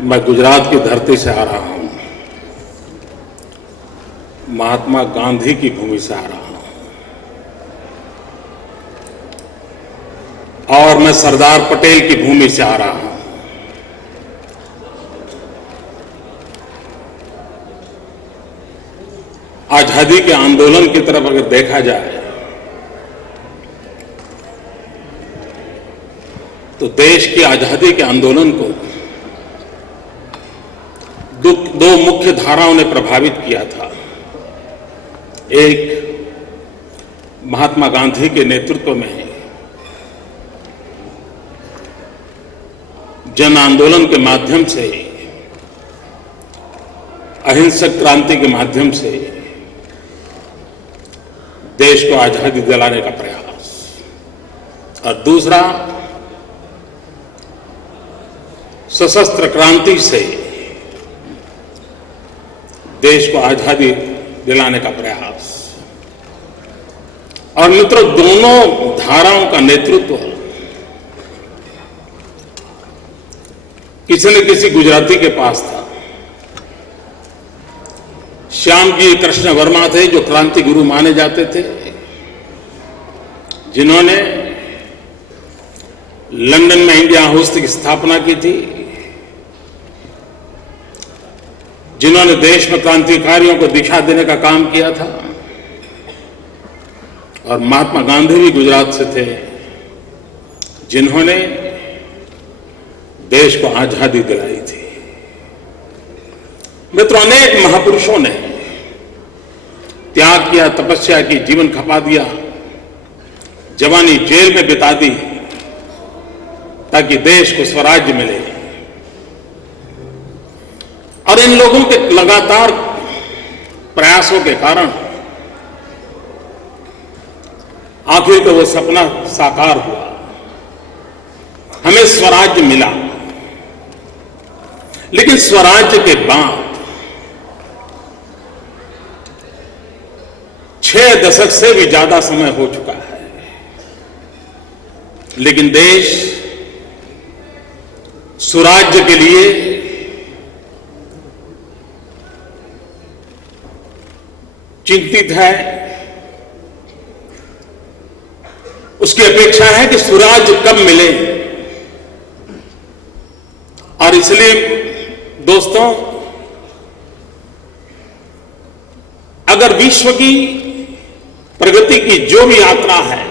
मैं गुजरात की धरती से आ रहा हूं, महात्मा गांधी की भूमि से आ रहा हूं और मैं सरदार पटेल की भूमि से आ रहा हूं। आजादी के आंदोलन की तरफ अगर देखा जाए तो देश की आजादी के आंदोलन को दो मुख्य धाराओं ने प्रभावित किया था। एक, महात्मा गांधी के नेतृत्व में जन आंदोलन के माध्यम से, अहिंसक क्रांति के माध्यम से देश को आजादी दिलाने का प्रयास, और दूसरा, सशस्त्र क्रांति से देश को आजादी दिलाने का प्रयास। और मित्रों, दोनों धाराओं का नेतृत्व किसी न किसी गुजराती के पास था। श्याम जी कृष्ण वर्मा थे जो क्रांति गुरु माने जाते थे, जिन्होंने लंदन में इंडिया हाउस की स्थापना की थी, जिन्होंने देश में क्रांतिकारियों को दिशा देने का काम किया था। और महात्मा गांधी भी गुजरात से थे, जिन्होंने देश को आजादी दिलाई थी। मित्रों, अनेक महापुरुषों ने त्याग किया, तपस्या की, जीवन खपा दिया, जवानी जेल में बिता दी ताकि देश को स्वराज्य मिले। और इन लोगों के लगातार प्रयासों के कारण आखिर को वो सपना साकार हुआ, हमें स्वराज्य मिला। लेकिन स्वराज्य के बाद 6 दशक से भी ज्यादा समय हो चुका है, लेकिन देश स्वराज्य के लिए चिंतित है। उसकी अपेक्षा है कि स्वराज्य कब मिले। और इसलिए दोस्तों, अगर विश्व की प्रगति की जो भी यात्रा है,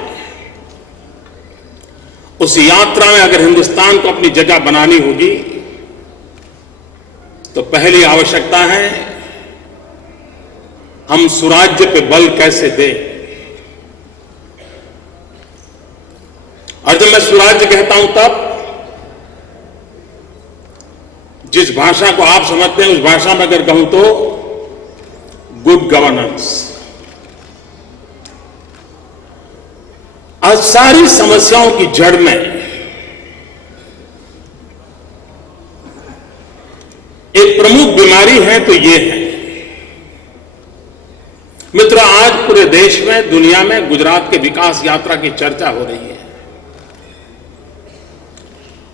उस यात्रा में अगर हिंदुस्तान को अपनी जगह बनानी होगी तो पहली आवश्यकता है हम स्वराज्य पे बल कैसे दें। और जब मैं स्वराज्य कहता हूं तब जिस भाषा को आप समझते हैं उस भाषा में अगर कहूं तो गुड गवर्नेंस। आज सारी समस्याओं की जड़ में एक प्रमुख बीमारी है तो ये है। मित्रों, आज पूरे देश में, दुनिया में गुजरात के विकास यात्रा की चर्चा हो रही है।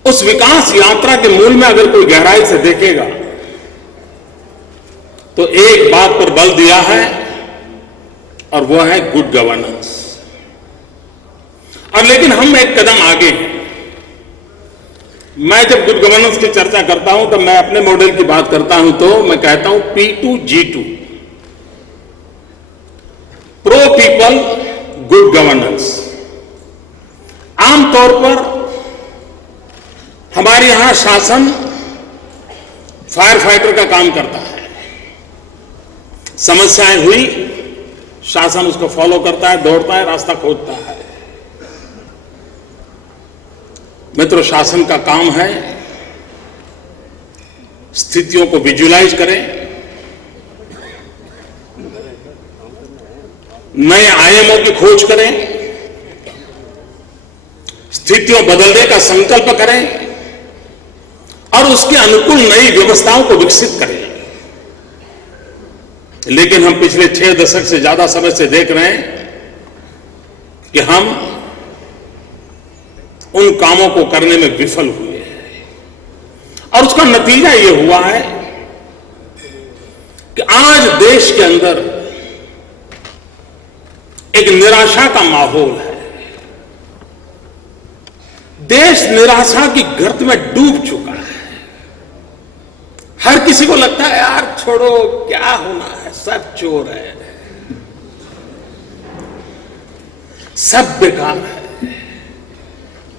उस विकास यात्रा के मूल में अगर कोई गहराई से देखेगा तो एक बात पर बल दिया है और वह है गुड गवर्नेंस। और लेकिन हम एक कदम आगे हैं। मैं जब गुड गवर्नेंस की चर्चा करता हूं तो मैं अपने मॉडल की बात करता हूं तो मैं कहता हूं P2G2, pro people good governance. आमतौर पर हमारे यहां शासन फायर फाइटर का काम करता है। समस्याएं हुई, शासन उसको फॉलो करता है, दौड़ता है, रास्ता खोजता है। मित्रों, शासन का काम है स्थितियों को विजुलाइज करें, नए आयामों की खोज करें, स्थितियों बदलने का संकल्प करें और उसके अनुकूल नई व्यवस्थाओं को विकसित करें। लेकिन हम पिछले 6 दशक से ज्यादा समय से देख रहे हैं कि हम उन कामों को करने में विफल हुए हैं। और उसका नतीजा ये हुआ है कि आज देश के अंदर एक निराशा का माहौल है। देश निराशा की गर्त में डूब चुका है। हर किसी को लगता है यार छोड़ो, क्या होना है, सब चोर है, सब बेकार है,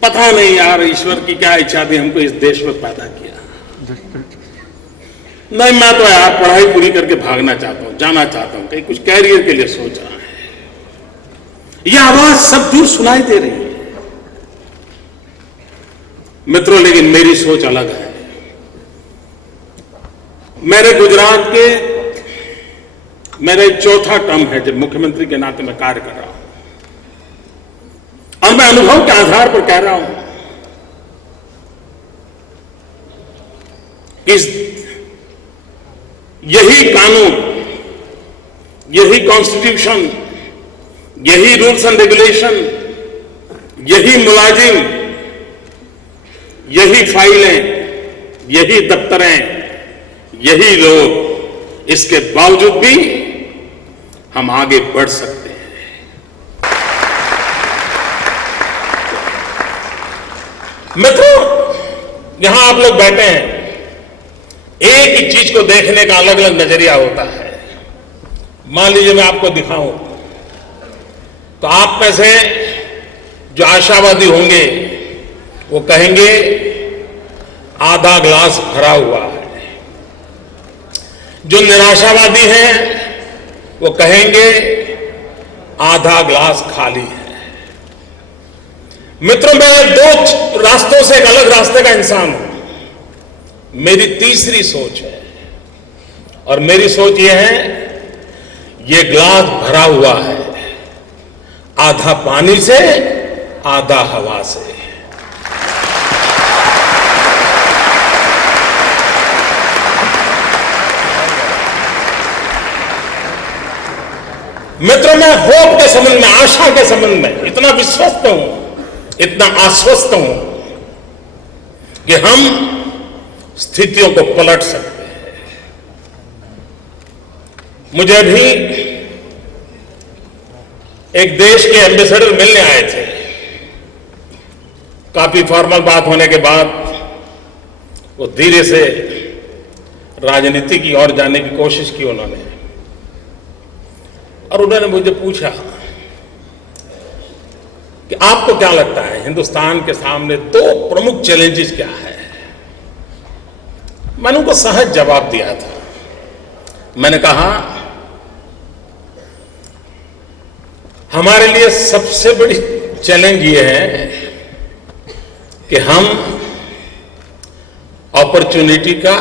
पता नहीं यार ईश्वर की क्या इच्छा थी हमको इस देश में पैदा किया। नहीं, मैं तो यार पढ़ाई पूरी करके भागना चाहता हूं, जाना चाहता हूं, कहीं कुछ कैरियर के लिए सोच रहा है। यह आवाज सब दूर सुनाई दे रही है मित्रों, लेकिन मेरी सोच अलग है। मेरे गुजरात के मेरे चौथा टर्म है जब मुख्यमंत्री के नाते मैं कार्य कर रहा हूं, और मैं अनुभव के आधार पर कह रहा हूं कि यही कानून, यही कॉन्स्टिट्यूशन, यही रूल्स एंड रेगुलेशन, यही मुलाजिम, यही फाइलें, यही दफ्तरें, यही लोग, इसके बावजूद भी हम आगे बढ़ सकते हैं। मित्रों, यहां आप लोग बैठे हैं, एक ही चीज को देखने का अलग अलग नजरिया होता है। मान लीजिए मैं आपको दिखाऊं तो आप में से जो आशावादी होंगे वो कहेंगे आधा ग्लास भरा हुआ है, जो निराशावादी हैं वो कहेंगे आधा ग्लास खाली है। मित्रों, मैं दो रास्तों से एक अलग रास्ते का इंसान हूं। मेरी तीसरी सोच है, और मेरी सोच यह है, ये ग्लास भरा हुआ है, आधा पानी से, आधा हवा से। मित्रों, मैं होप के संबंध में, आशा के संबंध में इतना विश्वस्त हूं, इतना आश्वस्त हूं कि हम स्थितियों को पलट सकते हैं। मुझे अभी एक देश के एम्बेसडर मिलने आए थे। काफी फॉर्मल बात होने के बाद वो धीरे से राजनीति की ओर जाने की कोशिश की उन्होंने, और उन्होंने मुझे पूछा कि आपको क्या लगता है हिंदुस्तान के सामने दो प्रमुख चैलेंजेस क्या है। मैंने उनको सहज जवाब दिया था। मैंने कहा, हमारे लिए सबसे बड़ी चैलेंज ये है कि हम अपॉर्चुनिटी का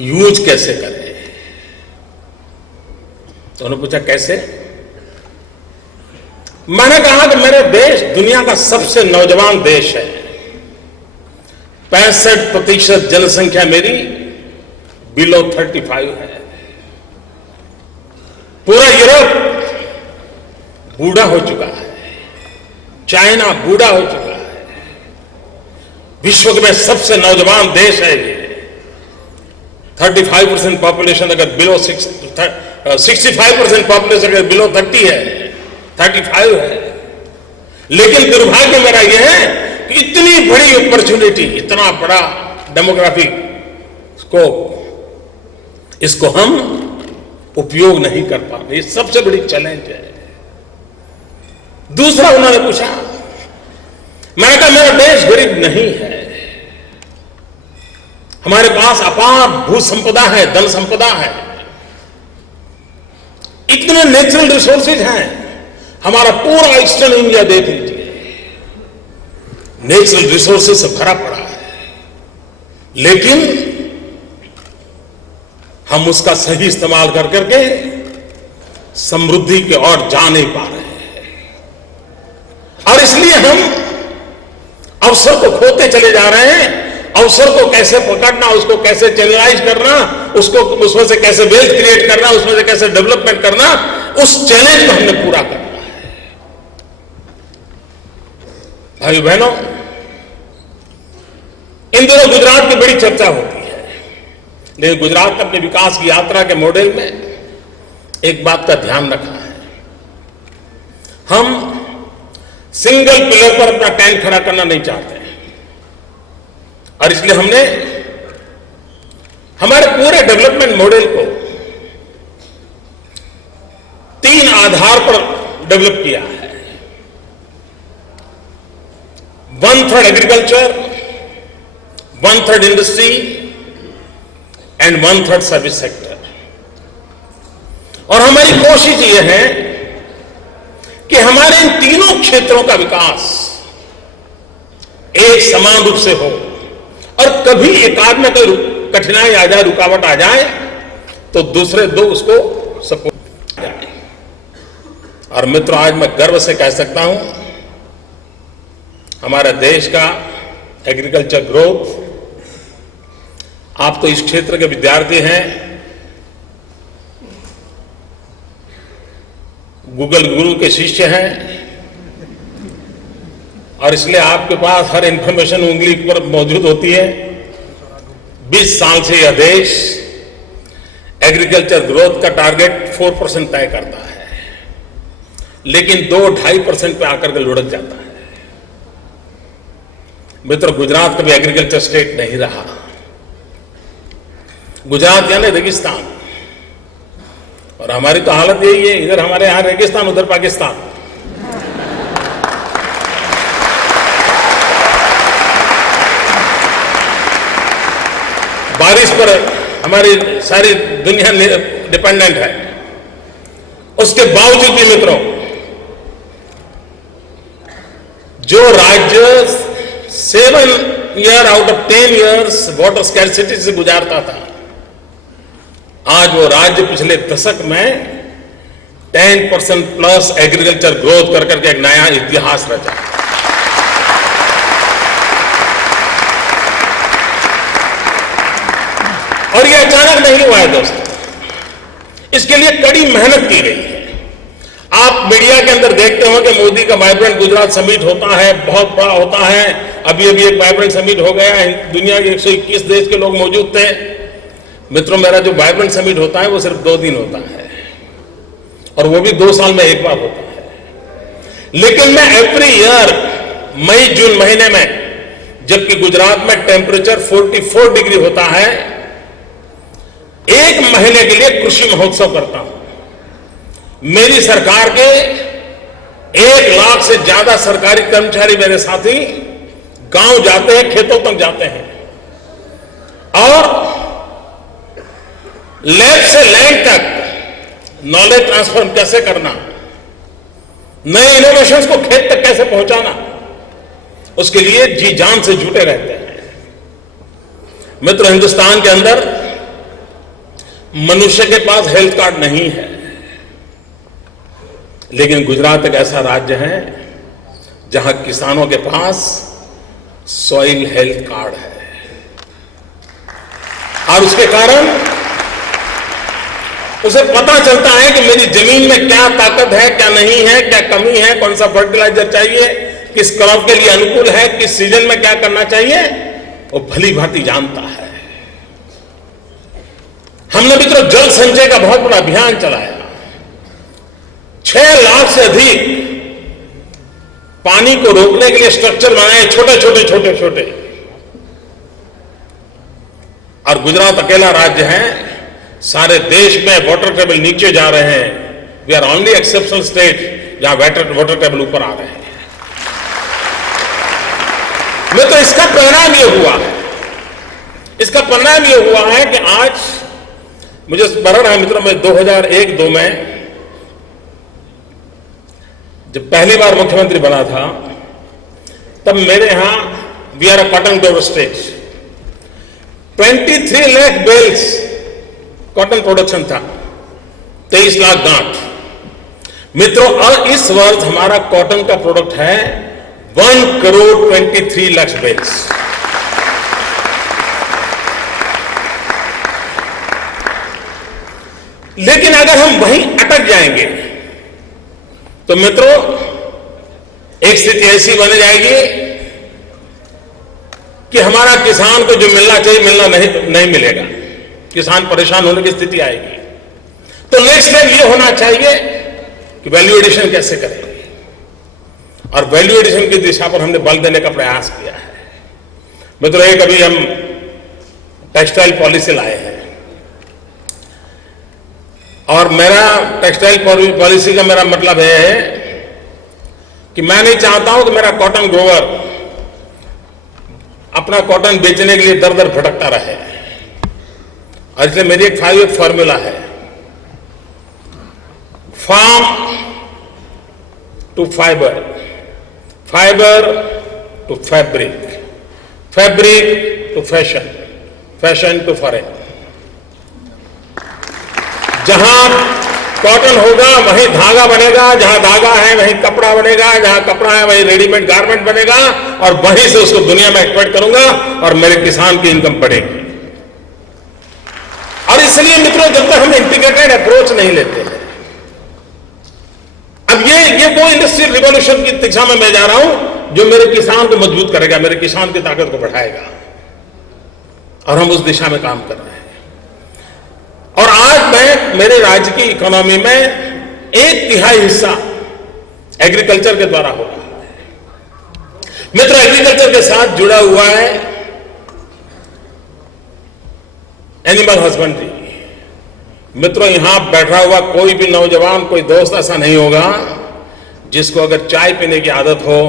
यूज कैसे करें। तो उन्होंने पूछा कैसे। मैंने कहा कि मेरा देश दुनिया का सबसे नौजवान देश है। 65% जनसंख्या मेरी बिलो 35 है। पूरा यूरोप बूढ़ा हो चुका है, चाइना बूढ़ा हो चुका है, विश्व में सबसे नौजवान देश है ये। 35% पॉपुलेशन अगर बिलो 65% पॉपुलेशन अगर बिलो 30 है, 35 है। लेकिन दुर्भाग्य मेरा यह है कि इतनी बड़ी अपॉर्चुनिटी, इतना बड़ा डेमोग्राफिक स्कोप, इसको हम उपयोग नहीं कर पा रहे। ये सबसे बड़ी चैलेंज है। दूसरा उन्होंने पूछा, मैंने कहा मेरा देश गरीब नहीं है, हमारे पास अपार भू संपदा है, धन संपदा है, इतने नेचुरल रिसोर्सेज हैं। हमारा पूरा ईस्टर्न इंडिया देख लीजिए, नेचुरल रिसोर्सेज से भरा पड़ा है, लेकिन हम उसका सही इस्तेमाल कर करके समृद्धि की ओर जा नहीं पा रहे हैं। और इसलिए हम अवसर को खोते चले जा रहे हैं। अवसर को कैसे पकड़ना, उसको कैसे चैनलाइज करना, उसको उसमें से कैसे वेल्थ क्रिएट करना, उसमें से कैसे डेवलपमेंट करना, उस चैलेंज को हमने पूरा करना है। भाई बहनों, इन दिनों गुजरात की बड़ी चर्चा होती है, लेकिन गुजरात ने अपने विकास की यात्रा के मॉडल में एक बात का ध्यान रखा है। हम सिंगल पिलर पर अपना टैंक खड़ा करना नहीं चाहते हैं, और इसलिए हमने हमारे पूरे डेवलपमेंट मॉडल को 3 आधार पर डेवलप किया है। 1/3 agriculture, 1/3 industry and 1/3 service sector. और हमारी कोशिश यह है कि हमारे इन तीनों क्षेत्रों का विकास एक समान रूप से हो, और कभी एक आध में कोई कठिनाई आ जाए, रुकावट आ जाए, तो दूसरे 2 उसको सपोर्ट जाए। और मित्रों, आज मैं गर्व से कह सकता हूं, हमारे देश का एग्रीकल्चर ग्रोथ, आप तो इस क्षेत्र के विद्यार्थी हैं, गूगल गुरु के शिष्य हैं, और इसलिए आपके पास हर इंफॉर्मेशन उंगली पर मौजूद होती है। 20 साल से यह देश एग्रीकल्चर ग्रोथ का टारगेट 4% तय करता है, लेकिन 2-2.5% पे आकर के लुढ़क जाता है। मित्रों, गुजरात कभी एग्रीकल्चर स्टेट नहीं रहा। गुजरात यानी रेगिस्तान, और हमारी तो हालत यही है, इधर हमारे यहां रेगिस्तान, उधर पाकिस्तान। बारिश पर हमारी सारी दुनिया डिपेंडेंट है। उसके बावजूद भी मित्रों, जो राज्य 7 year out of 10 years water scarcity से गुजारता था, आज वो राज्य पिछले दशक में 10% प्लस एग्रीकल्चर ग्रोथ कर करके एक नया इतिहास रचा। और ये अचानक नहीं हुआ है दोस्तों, इसके लिए कड़ी मेहनत की गई है। आप मीडिया के अंदर देखते हो कि मोदी का वाइब्रेंट गुजरात समिट होता है, बहुत बड़ा होता है। अभी अभी एक वाइब्रेंट समिट हो गया है, दुनिया के 121 देश के लोग मौजूद थे। मित्रों, मेरा जो वाइब्रेंट समिट होता है वो सिर्फ 2 दिन होता है, और वो भी 2 साल में एक बार होता है। लेकिन मैं एवरी ईयर मई जून महीने में, जबकि गुजरात में टेम्परेचर 44 डिग्री होता है, 1 महीने के लिए कृषि महोत्सव करता हूं। मेरी सरकार के 1 लाख से ज्यादा सरकारी कर्मचारी, मेरे साथी, गांव जाते हैं, खेतों तक जाते हैं, और लैब से लैंड तक नॉलेज ट्रांसफर कैसे करना, नए इनोवेशंस को खेत तक कैसे पहुंचाना, उसके लिए जी जान से जुटे रहते हैं। मित्र, हिंदुस्तान के अंदर मनुष्य के पास हेल्थ कार्ड नहीं है, लेकिन गुजरात एक ऐसा राज्य है जहां किसानों के पास सॉइल हेल्थ कार्ड है, और उसके कारण उसे पता चलता है कि मेरी जमीन में क्या ताकत है, क्या नहीं है, क्या कमी है, कौन सा फर्टिलाइजर चाहिए, किस क्रॉप के लिए अनुकूल है, किस सीजन में क्या करना चाहिए, वो भली भांति जानता है। हमने मित्रों जल संचय का बहुत बड़ा अभियान चलाया। 6 लाख से अधिक पानी को रोकने के लिए स्ट्रक्चर बनाए, छोटे। और गुजरात अकेला राज्य है, सारे देश में वाटर टेबल नीचे जा रहे हैं। We are only exceptional state जहां वाटर टेबल ऊपर आ रहे हैं। मित्रों, इसका परिणाम यह हुआ है कि आज मुझे स्मरण है मित्रों, मैं 2001-2 में जब पहली बार मुख्यमंत्री बना था, तब मेरे यहां we are a cotton grower state, 23 lakh bales cotton production था, 23 लाख गांठ। मित्रों, और इस वर्ष हमारा कॉटन का प्रोडक्ट है 1 करोड़ 23 लाख बेल्स। लेकिन अगर हम वहीं अटक जाएंगे तो मित्रों, एक स्थिति ऐसी बन जाएगी कि हमारा किसान को जो मिलना चाहिए नहीं मिलेगा, किसान परेशान होने की स्थिति आएगी। तो नेक्स्ट स्टेप ये होना चाहिए कि वैल्यू एडिशन कैसे करेंगे, और वैल्यू एडिशन की दिशा पर हमने बल देने का प्रयास किया है। मित्रों, एक अभी हम टेक्सटाइल पॉलिसी लाए हैं, और मेरा टेक्सटाइल पॉलिसी का मेरा मतलब यह है कि मैं नहीं चाहता हूं कि मेरा कॉटन ग्रोवर अपना कॉटन बेचने के लिए दर दर भटकता रहे, और इसलिए मेरी एक 5 फॉर्मूला है, farm to fibre, fibre to fabric, fabric to fashion, fashion to foreign. जहां कॉटन होगा वहीं धागा बनेगा, जहां धागा है वहीं कपड़ा बनेगा, जहां कपड़ा है वहीं रेडीमेड गारमेंट बनेगा, और वहीं से उसको दुनिया में एक्सपोर्ट करूंगा और मेरे किसान की इनकम बढ़ेगी। और इसलिए मित्रों, जब तक हम इंटीग्रेटेड अप्रोच नहीं लेते हैं, अब ये वो इंडस्ट्रियल रिवॉल्यूशन की दिशा में मैं जा रहा हूं जो मेरे किसान को मजबूत करेगा, मेरे किसान की ताकत को बढ़ाएगा, और हम उस दिशा में काम कर रहे हैं। और आज मेरे राज्य की इकोनॉमी में 1/3 हिस्सा एग्रीकल्चर के द्वारा हो रहा है। मित्र, एग्रीकल्चर के साथ जुड़ा हुआ है एनिमल हस्बेंड्री। मित्रों, यहां बैठा हुआ कोई भी नौजवान, कोई दोस्त ऐसा नहीं होगा जिसको अगर चाय पीने की आदत हो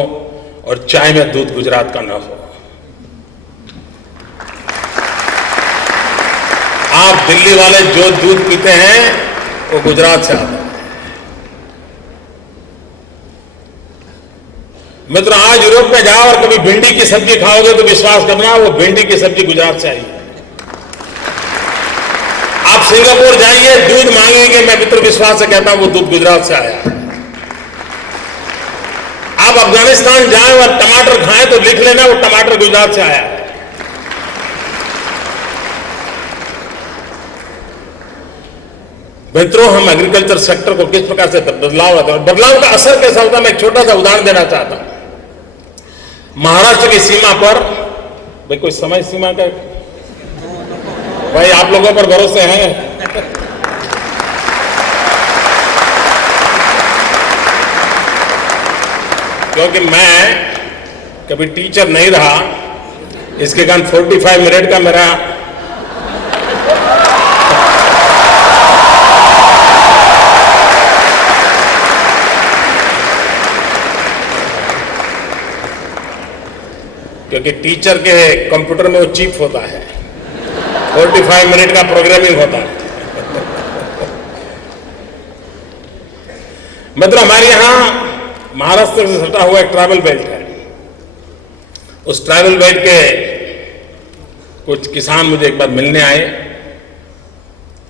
और चाय में दूध गुजरात का न हो। आप दिल्ली वाले जो दूध पीते हैं वो गुजरात से आता है। मित्र, आज यूरोप में जाओ और कभी भिंडी की सब्जी खाओगे तो विश्वास करना, वो भिंडी की सब्जी गुजरात से आई है। आप सिंगापुर जाइए, दूध मांगेंगे, मैं मित्र विश्वास से कहता हूं वो दूध गुजरात से आया है। आप अफगानिस्तान जाएं और टमाटर खाएं तो लिख लेना वो टमाटर गुजरात से आया है। मित्रों, हम एग्रीकल्चर सेक्टर को किस प्रकार से बदलाव होता है और बदलाव का असर कैसा होता है, मैं एक छोटा सा उदाहरण देना चाहता हूं। महाराष्ट्र की सीमा पर, भाई कोई समय सीमा का, भाई आप लोगों पर भरोसे हैं, क्योंकि मैं कभी टीचर नहीं रहा, इसके कारण 45 मिनट का मेरा क्योंकि टीचर के कंप्यूटर में वो चिप होता है, 45 मिनट का प्रोग्रामिंग होता है। मतलब हमारे यहां महाराष्ट्र से सटा हुआ एक ट्राइबल बेल्ट है। उस ट्राइबल बेल्ट के कुछ किसान मुझे एक बार मिलने आए।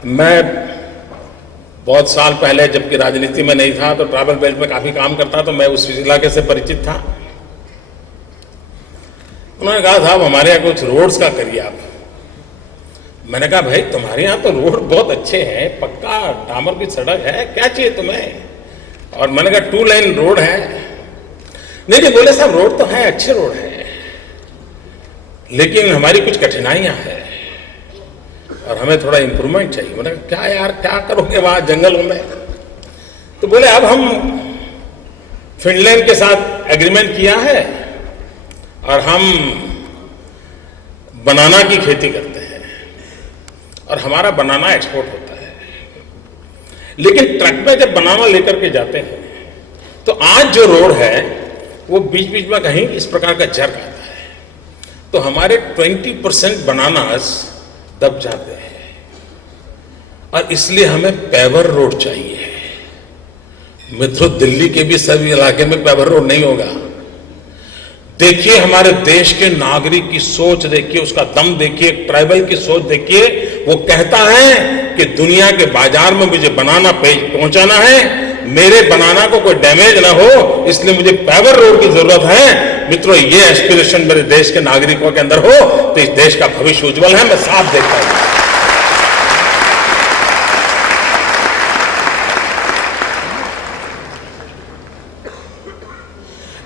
मैं बहुत साल पहले, जबकि राजनीति में नहीं था, तो ट्राइबल बेल्ट में काफी काम करता, तो मैं उस इलाके से परिचित था। उन्होंने कहा, साहब हमारे यहाँ कुछ रोड्स का करिए आप। मैंने कहा, भाई तुम्हारे यहाँ तो रोड बहुत अच्छे हैं, पक्का डामर की सड़क है, क्या चाहिए तुम्हें? और मैंने कहा 2 लेन रोड है। नहीं, बोले साहब रोड तो है, अच्छे रोड है, लेकिन हमारी कुछ कठिनाइयां हैं और हमें थोड़ा इंप्रूवमेंट चाहिए। मैंने कहा, क्या यार, क्या करोगे वहां जंगलों में? तो बोले, अब हम फिनलैंड के साथ एग्रीमेंट किया है और हम बनाना की खेती करते हैं और हमारा बनाना एक्सपोर्ट होता है। लेकिन ट्रक में जब बनाना लेकर के जाते हैं तो आज जो रोड है वो बीच बीच में कहीं इस प्रकार का जर्क आता है, तो हमारे 20% बनानास दब जाते हैं, और इसलिए हमें पेवर रोड चाहिए। मित्रों, दिल्ली के भी सभी इलाके में पेवर रोड नहीं होगा। देखिए, हमारे देश के नागरिक की सोच देखिए, उसका दम देखिए, ट्राइबल की सोच देखिए। वो कहता है कि दुनिया के बाजार में मुझे बनाना पहुंचाना है, मेरे बनाना को कोई डैमेज ना हो, इसलिए मुझे पेवर रोड की जरूरत है। मित्रों, ये एस्पिरेशन मेरे देश के नागरिकों के अंदर हो तो इस देश का भविष्य उज्जवल है, मैं साफ देखता हूं।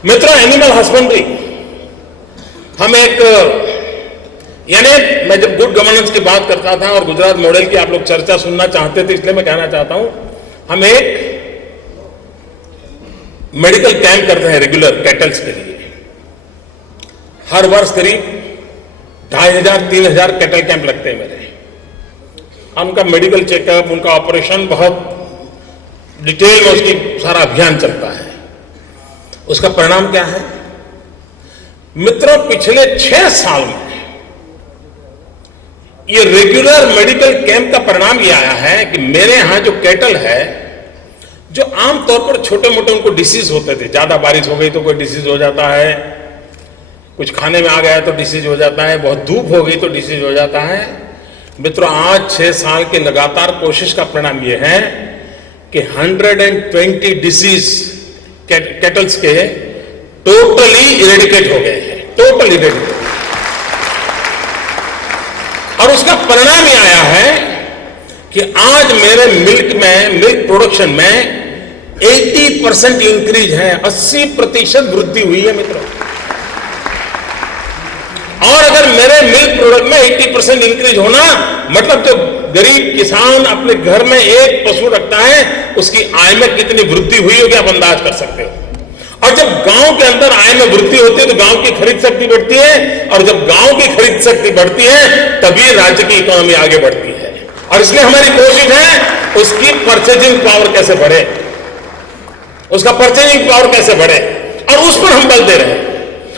मित्रों, एनिमल हस्बेंड्री, हम एक यानी मैं जब गुड गवर्नेंस की बात करता था और गुजरात मॉडल की आप लोग चर्चा सुनना चाहते थे, इसलिए मैं कहना चाहता हूं, हम एक मेडिकल कैंप करते हैं रेगुलर कैटल्स के लिए। हर वर्ष करीब 2500-3000 कैटल कैंप लगते हैं मेरे। उनका मेडिकल चेकअप, उनका ऑपरेशन, बहुत डिटेल में उसकी सारा अभियान चलता है। उसका परिणाम क्या है मित्रों? पिछले 6 साल में ये रेगुलर मेडिकल कैंप का परिणाम ये आया है कि मेरे यहां जो कैटल है, जो आमतौर पर छोटे मोटे उनको डिसीज होते थे, ज्यादा बारिश हो गई तो कोई डिसीज हो जाता है, कुछ खाने में आ गया तो डिसीज हो जाता है, बहुत धूप हो गई तो डिसीज हो जाता है। मित्रों, आज 6 साल के लगातार कोशिश का परिणाम यह है कि 120 डिसीज कैटल्स के टोटली इरेडिकेट हो गए हैं, टोटली इरेडिकेट। और उसका परिणाम यह आया है कि आज मेरे मिल्क प्रोडक्शन में 80% इंक्रीज है, 80% वृद्धि हुई है मित्रों। और अगर मेरे मिल्क प्रोडक्ट में 80% इंक्रीज होना मतलब जो गरीब किसान अपने घर में एक पशु रखता है, उसकी आय में कितनी वृद्धि हुई होगी आप अंदाज कर सकते हो। और जब गांव के अंदर आय में वृद्धि होती है तो गांव की खरीद शक्ति बढ़ती है, और जब गांव की खरीद शक्ति बढ़ती है तभी राज्य की इकोनॉमी आगे बढ़ती है। और इसलिए हमारी कोशिश है उसकी परचेजिंग पावर कैसे बढ़े, उसका परचेजिंग पावर कैसे बढ़े, और उस पर हम बल दे रहे हैं।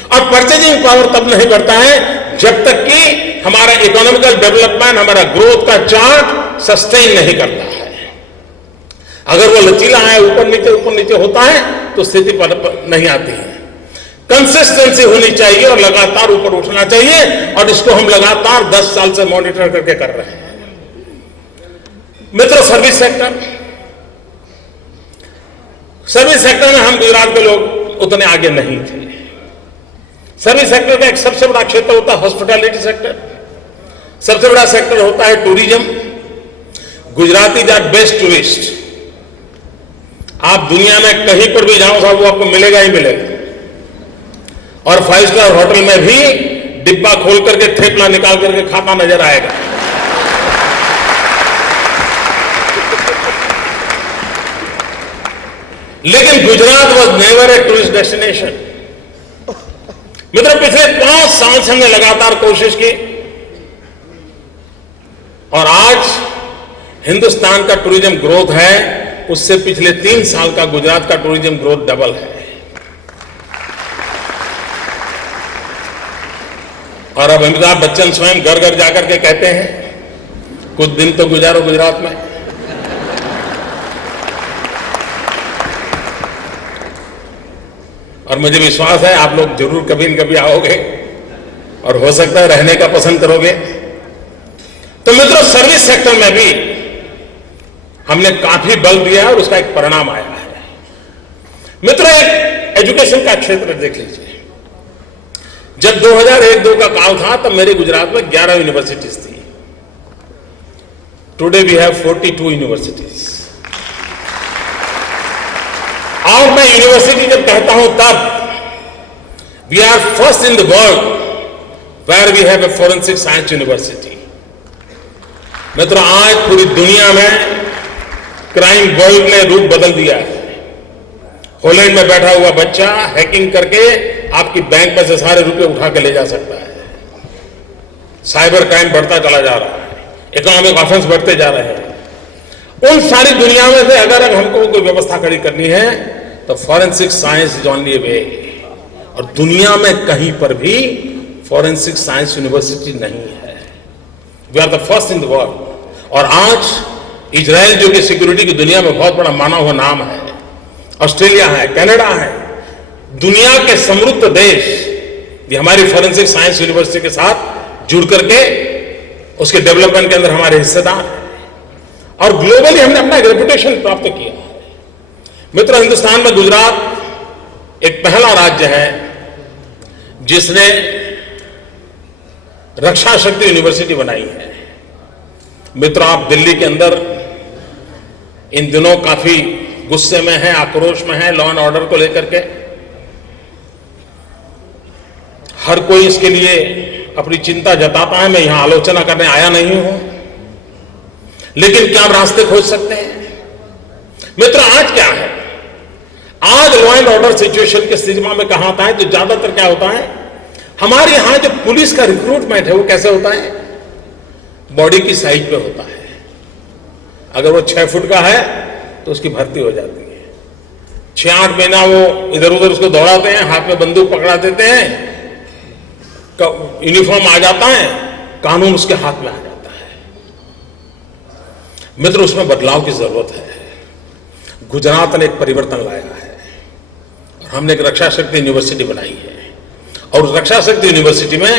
और परचेजिंग पावर तब नहीं बढ़ता है जब तक कि हमारा इकोनॉमिकल डेवलपमेंट, हमारा ग्रोथ का चार्ट सस्टेन नहीं करता है। अगर वो लचीला है, ऊपर नीचे होता है तो स्थिति पर नहीं आती है। कंसिस्टेंसी होनी चाहिए और लगातार ऊपर उठना चाहिए, और इसको हम लगातार 10 साल से मॉनिटर करके कर रहे हैं। मित्रों, सर्विस सेक्टर में हम गुजरात के लोग उतने आगे नहीं थे। सर्विस सेक्टर का एक सबसे बड़ा क्षेत्र होता है हॉस्पिटैलिटी सेक्टर, सबसे बड़ा सेक्टर होता है tourism. Gujarati is our best tourist. आप दुनिया में कहीं पर भी जाओ साहब, वो आपको मिलेगा ही मिलेगा। और 5 स्टार होटल में भी डिब्बा खोल करके थेपला निकाल करके खाता नजर आएगा। लेकिन Gujarat was never a tourist destination. मित्रों, पिछले 5 साल से हमने लगातार कोशिश की, और आज हिंदुस्तान का टूरिज्म ग्रोथ है उससे पिछले 3 साल का गुजरात का टूरिज्म ग्रोथ डबल है। और अब अमिताभ बच्चन स्वयं घर घर जाकर के कहते हैं कुछ दिन तो गुजारो गुजरात में। और मुझे विश्वास है आप लोग जरूर कभी न कभी आओगे, और हो सकता है रहने का पसंद करोगे। तो मित्रों, सर्विस सेक्टर में भी हमने काफी बल दिया है और उसका एक परिणाम आया है। मित्रों, एक एजुकेशन का क्षेत्र देख लीजिए। जब 2001-2 का काल था तब मेरे गुजरात में 11 यूनिवर्सिटीज थी। Today we have 42 universities. और मैं यूनिवर्सिटी जब कहता हूं तब we are first in the world where we have a forensic science university. मित्रों, आज पूरी दुनिया में क्राइम वर्ल्ड ने रूप बदल दिया है। हॉलैंड में बैठा हुआ बच्चा हैकिंग करके आपकी बैंक में से सारे रुपए उठा के ले जा सकता है। साइबर क्राइम बढ़ता चला जा रहा है, इकोनॉमिक ऑफेंस बढ़ते जा रहे हैं। उन सारी दुनिया में से अगर हमको कोई व्यवस्था खड़ी करनी है तो forensic science is only way. और दुनिया में कहीं पर भी फॉरेंसिक साइंस यूनिवर्सिटी नहीं है। We are the first in the world. और आज इजराइल जो कि सिक्योरिटी की दुनिया में बहुत बड़ा माना हुआ नाम है, ऑस्ट्रेलिया है, कनाडा है, दुनिया के समृद्ध देश ये हमारी फॉरेंसिक साइंस यूनिवर्सिटी के साथ जुड़ करके उसके डेवलपमेंट के अंदर हमारे हिस्सेदार हैं। और ग्लोबली हमने अपना एक रेपुटेशन प्राप्त किया है। मित्रों, हिंदुस्तान में गुजरात एक पहला राज्य है जिसने रक्षा शक्ति यूनिवर्सिटी बनाई है। मित्रों, आप दिल्ली के अंदर इन दिनों काफी गुस्से में है, आक्रोश में है लॉ एंड ऑर्डर को लेकर के। हर कोई इसके लिए अपनी चिंता जताता है। मैं यहां आलोचना करने आया नहीं हूं, लेकिन क्या हम रास्ते खोज सकते हैं? मित्रों, आज क्या है? आज लॉ एंड ऑर्डर सिचुएशन के स्थिति में कहा आता है तो ज्यादातर क्या होता है, हमारे यहां जो पुलिस का रिक्रूटमेंट है वो कैसे होता है? बॉडी की साइज पे होता है। अगर वो 6 फुट का है तो उसकी भर्ती हो जाती है। 6-8 महीना वो इधर उधर उसको दौड़ाते हैं, हाथ में बंदूक पकड़ा देते हैं, यूनिफॉर्म आ जाता है, कानून उसके हाथ में आ जाता है। मित्र, उसमें बदलाव की जरूरत है। गुजरात ने एक परिवर्तन लाया है और हमने एक रक्षा शक्ति यूनिवर्सिटी बनाई है, और रक्षा शक्ति यूनिवर्सिटी में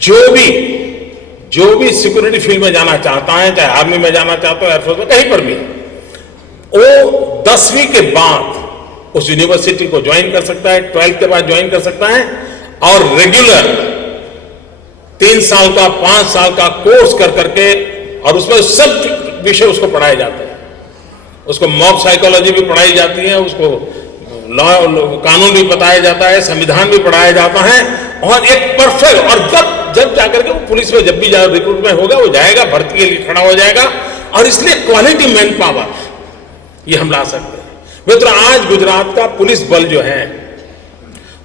जो भी सिक्योरिटी फील्ड में जाना चाहता है, चाहे आर्मी में जाना चाहता है, एयरफोर्स में, कहीं पर भी, वो 10वीं के बाद उस यूनिवर्सिटी को ज्वाइन कर सकता है, 12th के बाद ज्वाइन कर सकता है, और रेगुलर 3 साल का 5 साल का कोर्स कर करके, और उसमें सब विषय उसको पढ़ाए जाते हैं। उसको मॉब साइकोलॉजी भी पढ़ाई जाती है, उसको लॉ कानून भी बताया जाता है, संविधान भी पढ़ाया जाता है, और एक परफेक्ट, और जब जाकर के वो पुलिस में जब भी रिक्रूटमेंट होगा वो जाएगा, भर्ती के लिए खड़ा हो जाएगा। और इसलिए क्वालिटी मैन पावर ये हम ला सकते हैं। मित्र, आज गुजरात का पुलिस बल जो है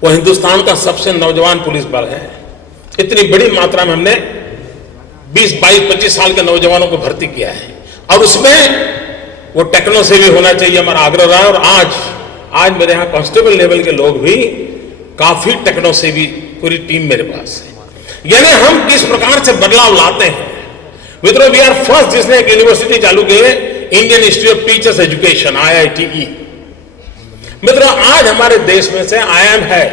वो हिंदुस्तान का सबसे नौजवान पुलिस बल है। इतनी बड़ी मात्रा में हमने 20, 22, 25 साल के नौजवानों को भर्ती किया है, और उसमें वो टेक्नो से भी होना चाहिए, हमारा आग्रह रहा है। और आज मेरे यहां कांस्टेबल लेवल के लोग भी काफी टेक्नो से भी, पूरी टीम मेरे पास है। यानी हम किस प्रकार से बदलाव लाते हैं। मित्रों, वी आर फर्स्ट जिसने एक यूनिवर्सिटी चालू की है, Indian institute of teachers education, IITE। मित्रों, आज हमारे देश में से IIM है,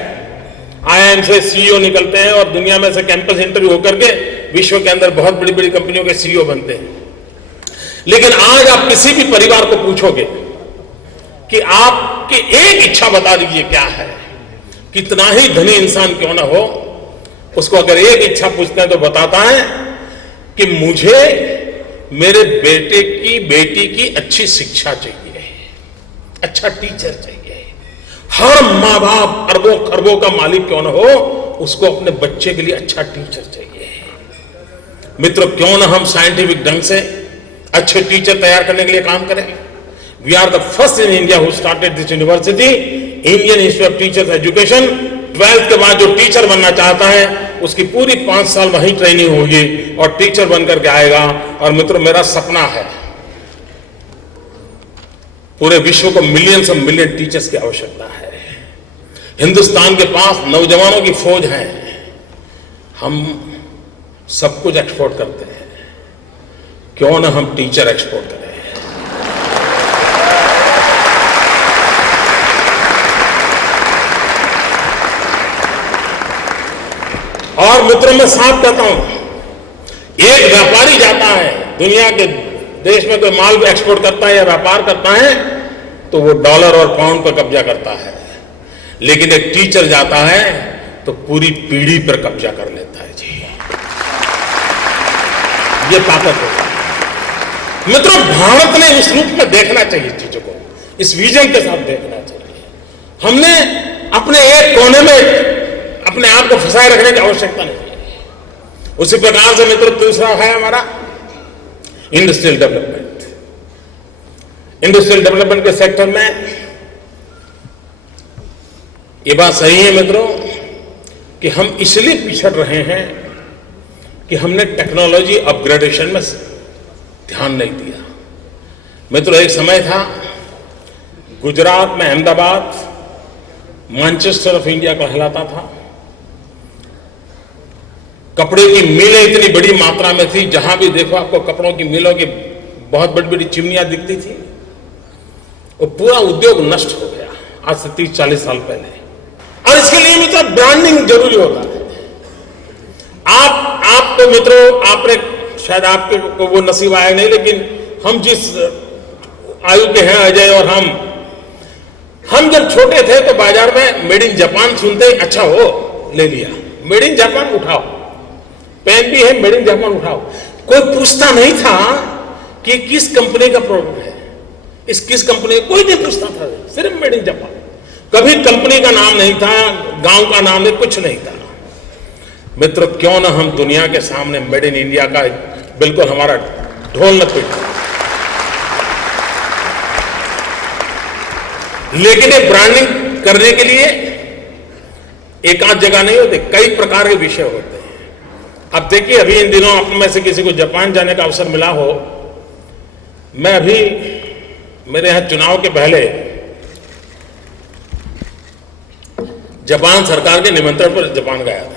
IIM से CEO निकलते हैं, और दुनिया में से कैंपस इंटरव्यू होकर के विश्व के अंदर बहुत बड़ी बड़ी कंपनियों के CEO बनते हैं। लेकिन आज आप किसी भी परिवार को पूछोगे कि आपकी एक इच्छा बता दीजिए क्या है, कितना ही धनी इंसान क्यों ना हो, उसको अगर एक इच्छा पूछते हैं तो बताता है कि मुझे मेरे बेटी की अच्छी शिक्षा चाहिए, अच्छा टीचर चाहिए। हर माँ बाप अरबों खरबों का मालिक क्यों ना हो, उसको अपने बच्चे के लिए अच्छा टीचर चाहिए। मित्रों, क्यों ना हम साइंटिफिक ढंग से अच्छे टीचर तैयार करने के लिए काम करें। We are the first in India who started this university, Indian institute of teachers education. 12th के बाद जो टीचर बनना चाहता है उसकी पूरी 5 साल वहीं ट्रेनिंग होगी और टीचर बनकर के आएगा। और मित्रों, मेरा सपना है पूरे विश्व को मिलियंस ऑफ मिलियन टीचर्स की आवश्यकता है। हिंदुस्तान के पास नौजवानों की फौज है, हम सब कुछ एक्सपोर्ट करते हैं, क्यों ना हम टीचर एक्सपोर्ट करें। और मित्रों, मैं साफ कहता हूं, एक व्यापारी जाता है दुनिया के देश में, कोई माल एक्सपोर्ट करता है या व्यापार करता है तो वो डॉलर और पाउंड पर कब्जा करता है, लेकिन एक टीचर जाता है तो पूरी पीढ़ी पर कब्जा कर लेता है। जी, ये ताकत है। मित्रों, भारत ने इस रूप में देखना चाहिए चीजों को, इस विजन के साथ देखना चाहिए। हमने अपने एक कोने में अपने आप को फंसाए रखने की आवश्यकता नहीं है। उसी प्रकार से मित्रों, दूसरा है हमारा इंडस्ट्रियल डेवलपमेंट। इंडस्ट्रियल डेवलपमेंट के सेक्टर में ये बात सही है मित्रों कि हम इसलिए पिछड़ रहे हैं कि हमने टेक्नोलॉजी अपग्रेडेशन में ध्यान नहीं दिया। मित्रों, एक समय था गुजरात में अहमदाबाद मैनचेस्टर ऑफ इंडिया कहलाता था। कपड़े की मिलें इतनी बड़ी मात्रा में थी, जहां भी देखो आपको कपड़ों की मिलों की बहुत बड़ी बड़ी चिमनियां दिखती थी। वो पूरा उद्योग नष्ट हो गया आज से 30-40 साल पहले। और इसके लिए मतलब ब्रांडिंग जरूरी होता है। आप तो मित्रों, आपने शायद आपके को वो नसीब आया नहीं, लेकिन हम जिस आयु के हैं, अजय और हम जब छोटे थे तो बाजार में मेड इन जापान सुनते ही अच्छा हो ले लिया, मेड इन जापान उठाओ, पेन भी है मेड इन जापान उठाओ। कोई पूछता नहीं था कि किस कंपनी का प्रोडक्ट है, इस किस कंपनी, कोई नहीं पूछता था, सिर्फ मेड इन जापान। कभी कंपनी का नाम नहीं था, गांव का नाम नहीं, कुछ नहीं था। मित्रों, क्यों ना हम दुनिया के सामने मेड इन इंडिया का बिल्कुल हमारा ढोल न पीटे, लेकिन ये ब्रांडिंग करने के लिए एक आध जगह नहीं होते, कई प्रकार के विषय होते हैं। अब देखिए, अभी इन दिनों आप में से किसी को जापान जाने का अवसर मिला हो, मैं अभी मेरे यहां चुनाव के पहले जापान सरकार के निमंत्रण पर जापान गया था।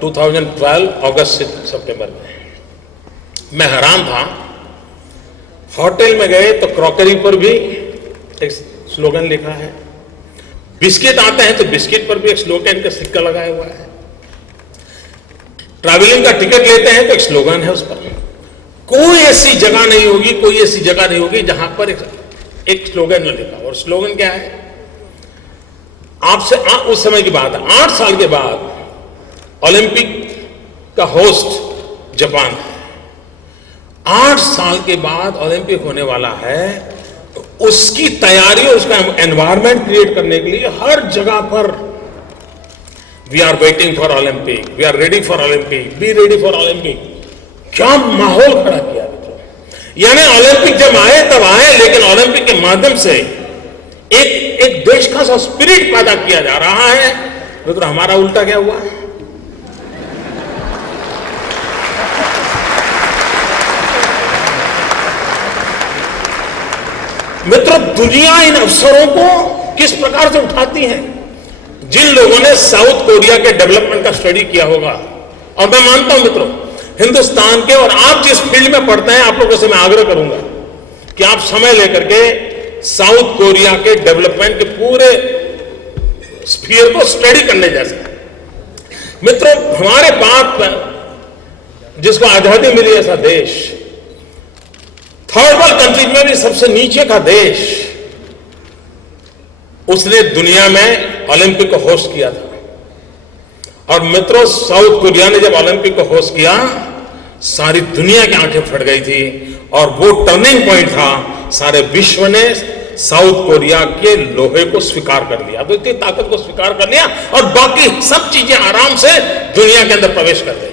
2012 अगस्त से सितंबर में मैं हैरान था। होटल में गए तो क्रॉकरी पर भी एक स्लोगन लिखा है, बिस्किट आते हैं तो बिस्किट पर भी एक स्लोगन का सिक्का लगाया हुआ है, ट्रैवलिंग का टिकट लेते हैं तो एक स्लोगन है उस पर। कोई ऐसी जगह नहीं होगी, कोई ऐसी जगह नहीं होगी जहां पर एक स्लोगन न लिखा। और स्लोगन क्या है? आपसे उस समय की बात है, 8 साल के बाद ओलंपिक का होस्ट जापान है। 8 साल के बाद ओलंपिक होने वाला है, तो उसकी तैयारी और उसका एनवायरनमेंट क्रिएट करने के लिए हर जगह पर we are waiting for Olympic, we are ready for Olympic, be ready for Olympic. क्या माहौल खड़ा किया मित्रों! यानी ओलंपिक जब आए तब आए, लेकिन ओलंपिक के माध्यम से एक देश का सा स्पिरिट पैदा किया जा रहा है। मित्रों, हमारा उल्टा क्या हुआ? मित्रों, दुनिया इन अवसरों को किस प्रकार से उठाती है? जिन लोगों ने साउथ कोरिया के डेवलपमेंट का स्टडी किया होगा, और मैं मानता हूं मित्रों, हिंदुस्तान के, और आप जिस फील्ड में पढ़ते हैं, आप लोगों से मैं आग्रह करूंगा कि आप समय लेकर के साउथ कोरिया के डेवलपमेंट के पूरे स्फीयर को स्टडी करने जैसे। मित्रों, हमारे पास जिसको आजादी मिली ऐसा देश, थर्ड वर्ल्ड कंट्रीज में भी सबसे नीचे का देश, उसने दुनिया में ओलंपिक को होस्ट किया था। और मित्रों, साउथ कोरिया ने जब ओलंपिक को होस्ट किया, सारी दुनिया की आंखें फट गई थी, और वो टर्निंग पॉइंट था। सारे विश्व ने साउथ कोरिया के लोहे को स्वीकार कर लिया, तो इतनी ताकत को स्वीकार कर लिया, और बाकी सब चीजें आराम से दुनिया के अंदर प्रवेश कर गई।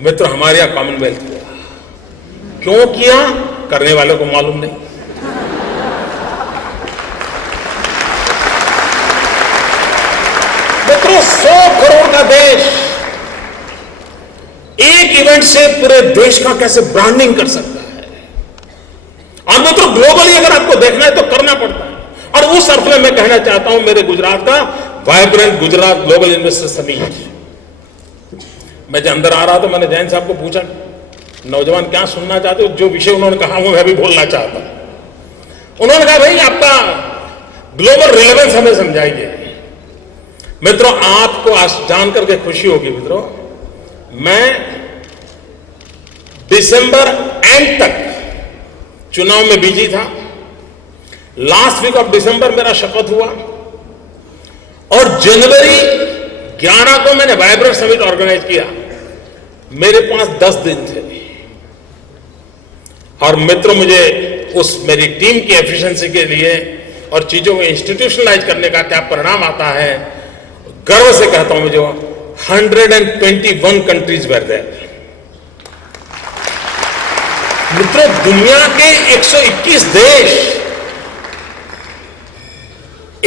मित्रों, हमारे यहां कॉमनवेल्थ किया, क्यों किया करने वालों को मालूम नहीं। मित्रों, 100 करोड़ का देश एक इवेंट से पूरे देश का कैसे ब्रांडिंग कर सकता है? और मित्रों, ग्लोबली अगर आपको देखना है तो करना पड़ता है। और उस अर्थ में मैं कहना चाहता हूं, मेरे गुजरात का vibrant Gujarat global investor summit, मैं जब अंदर आ रहा था, मैंने जैन साहब को पूछा, नौजवान क्या सुनना चाहते हो? जो विषय उन्होंने कहा वो मैं भी बोलना चाहता हूं। उन्होंने कहा, भाई आपका ग्लोबल रिलेवेंस हमें समझाइए। मित्रों, आपको आज जान करके खुशी होगी मित्रों, मैं दिसंबर एंड तक चुनाव में बिजी था। लास्ट वीक ऑफ दिसंबर मेरा शपथ हुआ, और जनवरी 11 को मैंने वाइब्रेंट समिट ऑर्गेनाइज किया। मेरे पास 10 दिन थे, और मित्रों, मुझे उस मेरी टीम की एफिशिएंसी के लिए और चीजों को इंस्टीट्यूशनलाइज करने का क्या परिणाम आता है, गर्व से कहता हूं, मुझे 121 कंट्रीज वेर देयर। मित्रों, दुनिया के 121 देश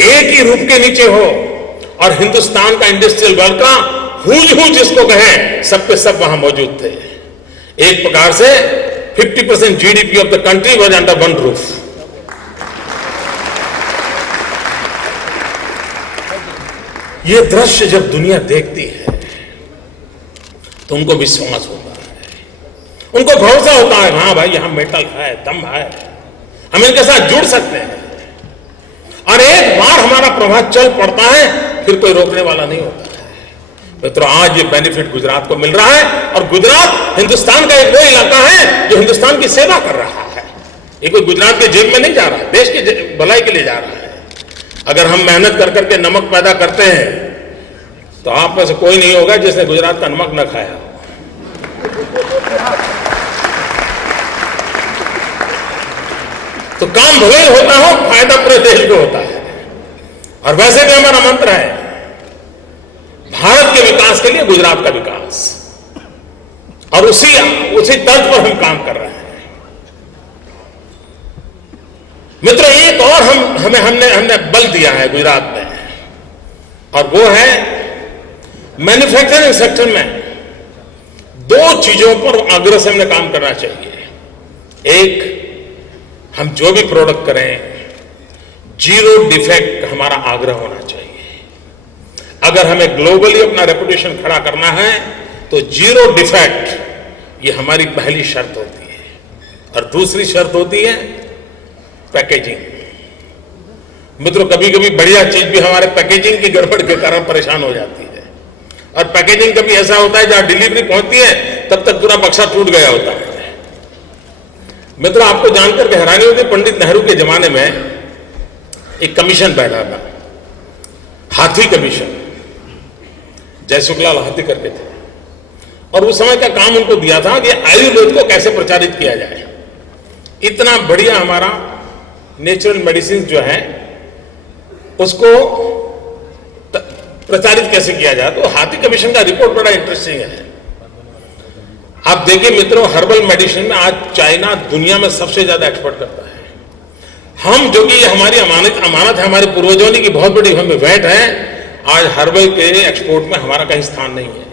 एक ही रूप के नीचे हो, और हिंदुस्तान का इंडस्ट्रियल वर्ल्ड का हुज जिसको कहें, सब के सब वहां मौजूद थे। एक प्रकार से 50% GDP of the country was under one roof. ये दृश्य जब दुनिया देखती है तो उनको विश्वास होता है, उनको भरोसा होता है, हाँ भाई यहां मेटल है, दम है, हम इनके साथ जुड़ सकते हैं। और एक बार हमारा प्रभाव चल पड़ता है, फिर कोई रोकने वाला नहीं होता है। मित्रों, आज ये बेनिफिट गुजरात को मिल रहा है, और गुजरात हिंदुस्तान का एक वो इलाका है जो हिंदुस्तान की सेवा कर रहा है। ये कोई गुजरात के जेब में नहीं जा रहा, देश की भलाई के लिए जा रहा है। अगर हम मेहनत कर करके नमक पैदा करते हैं, तो आप में से कोई नहीं होगा जिसने गुजरात का नमक न खाया। तो काम भले होता हो, फायदा पूरे देश को होता है। और वैसे भी हमारा मंत्र है, है गुजरात का विकास, और उसी तर्ज पर हम काम कर रहे हैं। मित्रों, एक और हमने बल दिया है गुजरात में, और वो है मैन्युफैक्चरिंग सेक्टर में दो चीजों पर आग्रह से हमने काम करना चाहिए। एक, हम जो भी प्रोडक्ट करें जीरो डिफेक्ट हमारा आग्रह होना चाहिए। अगर हमें ग्लोबली अपना रेपुटेशन खड़ा करना है तो जीरो डिफेक्ट ये हमारी पहली शर्त होती है। और दूसरी शर्त होती है पैकेजिंग। मित्रों, कभी कभी बढ़िया चीज भी हमारे पैकेजिंग की गड़बड़ के कारण परेशान हो जाती है, और पैकेजिंग कभी ऐसा होता है जहां डिलीवरी पहुंचती है तब तक पूरा बक्सा टूट गया होता है। मित्रों, आपको जानकर के हैरानी होगी, पंडित नेहरू के जमाने में एक कमीशन बैठा था, हाथी कमीशन। जयसुखलाल हाथी करके थे, और उस समय का काम उनको दिया था कि आयुर्वेद को कैसे प्रचारित किया जाए। इतना बढ़िया हमारा नेचुरल मेडिसिन जो है उसको प्रचारित कैसे किया जाए। तो हाथी कमीशन का रिपोर्ट बड़ा इंटरेस्टिंग है। आप देखिए मित्रों, हर्बल मेडिसिन में आज चाइना दुनिया में सबसे ज्यादा एक्सपोर्ट करता है। हम, जो कि ये हमारी अमानत है, हमारे पूर्वजों की बहुत बड़ी हमें भेंट है, आज हर्बल के एक्सपोर्ट में हमारा कहीं स्थान नहीं है।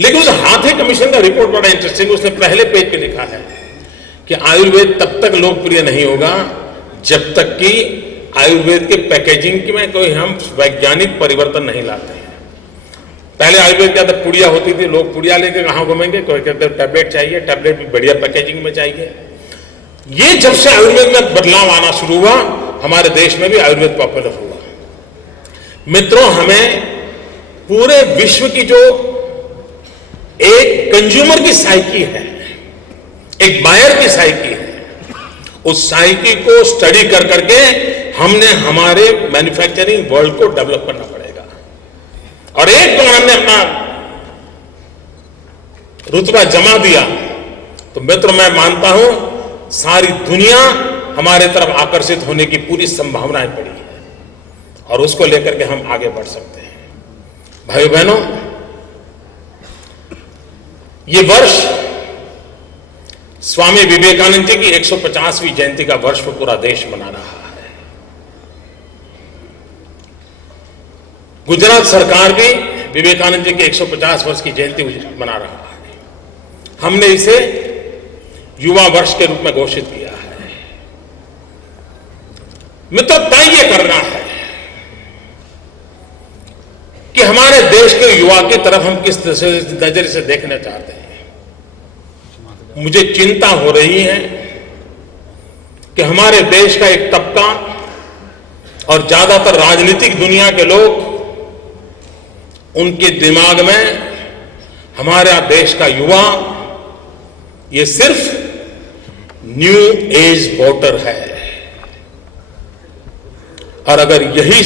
लेकिन उस हाथी कमीशन का रिपोर्ट बड़ा इंटरेस्टिंग, उसने पहले पेज पे लिखा है कि आयुर्वेद तब तक लोकप्रिय नहीं होगा जब तक कि आयुर्वेद के पैकेजिंग में कोई हम वैज्ञानिक परिवर्तन नहीं लाते हैं। पहले आयुर्वेद क्या था, पुड़िया होती थी, लोग पुड़िया लेके कहां घूमेंगे, कोई कहते टैबलेट चाहिए, टैबलेट भी बढ़िया पैकेजिंग में चाहिए। ये जब से आयुर्वेद में बदलाव आना शुरू हुआ, हमारे देश में भी आयुर्वेद पॉपुलर हुआ। मित्रों, हमें पूरे विश्व की जो एक कंज्यूमर की साइकी है, एक बायर की साइकी है, उस साइकी को स्टडी कर करके हमने हमारे मैन्युफैक्चरिंग वर्ल्ड को डेवलप करना पड़ेगा। और एक बार हमने अपना रुतबा जमा दिया तो मित्र, मैं मानता हूं सारी दुनिया हमारे तरफ आकर्षित होने की पूरी संभावनाएं पड़ी है, और उसको लेकर के हम आगे बढ़ सकते हैं। भाइयों बहनों, ये वर्ष स्वामी विवेकानंद जी की 150वीं जयंती का वर्ष पूरा देश मना रहा है। गुजरात सरकार भी विवेकानंद जी की 150 वर्ष की जयंती मना रहा है। हमने इसे युवा वर्ष के रूप में घोषित किया है। मित्रों, तय ये करना है कि हमारे देश के युवा की तरफ हम किस नजर से देखना चाहते हैं। मुझे चिंता हो रही है कि हमारे देश का एक तबका और ज्यादातर राजनीतिक दुनिया के लोग, उनके दिमाग में हमारा देश का युवा ये सिर्फ न्यू एज वोटर है, और अगर यही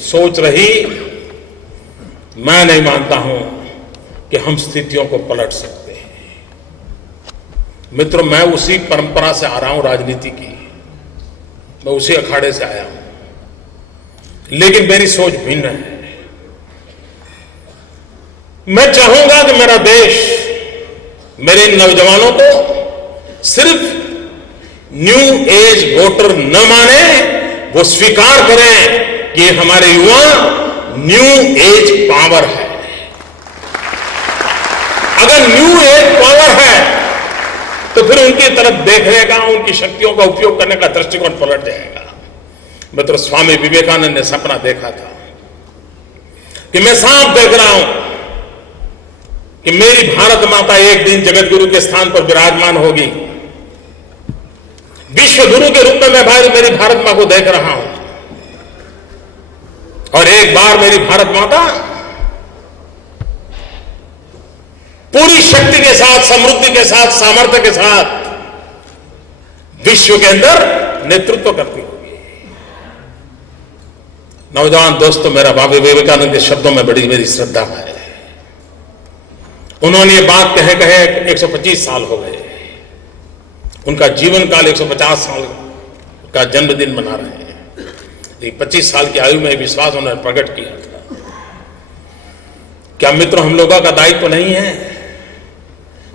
सोच रही, मैं नहीं मानता हूं कि हम स्थितियों को पलट सकते हैं। मित्रों, मैं उसी परंपरा से आ रहा हूं राजनीति की, मैं उसी अखाड़े से आया हूं, लेकिन मेरी सोच भिन्न है। मैं चाहूंगा कि मेरा देश मेरे नौजवानों को सिर्फ न्यू एज वोटर न माने, वो स्वीकार करें कि हमारे युवा न्यू एज पावर है। अगर न्यू एज पावर है तो फिर उनकी तरफ देखने का, उनकी शक्तियों का उपयोग करने का दृष्टिकोण पलट जाएगा। मित्रों, स्वामी विवेकानंद ने सपना देखा था कि मैं साफ देख रहा हूं कि मेरी भारत माता एक दिन जगत गुरु के स्थान पर विराजमान होगी। विश्व गुरु के रूप में मैं मेरी भारत मां को देख रहा हूं, और एक बार मेरी भारत माता पूरी शक्ति के साथ, समृद्धि के साथ, सामर्थ्य के साथ विश्व के अंदर नेतृत्व करती होगी। नौजवान दोस्तों, मेरा बाबा विवेकानंद के शब्दों में बड़ी मेरी श्रद्धा है। उन्होंने ये बात कहे 125 साल हो गए, उनका जीवन काल 150 साल का जन्मदिन मना रहे हैं। 25 साल की आयु में विश्वास उन्होंने प्रकट किया था। क्या मित्रों हम लोगों का दायित्व नहीं है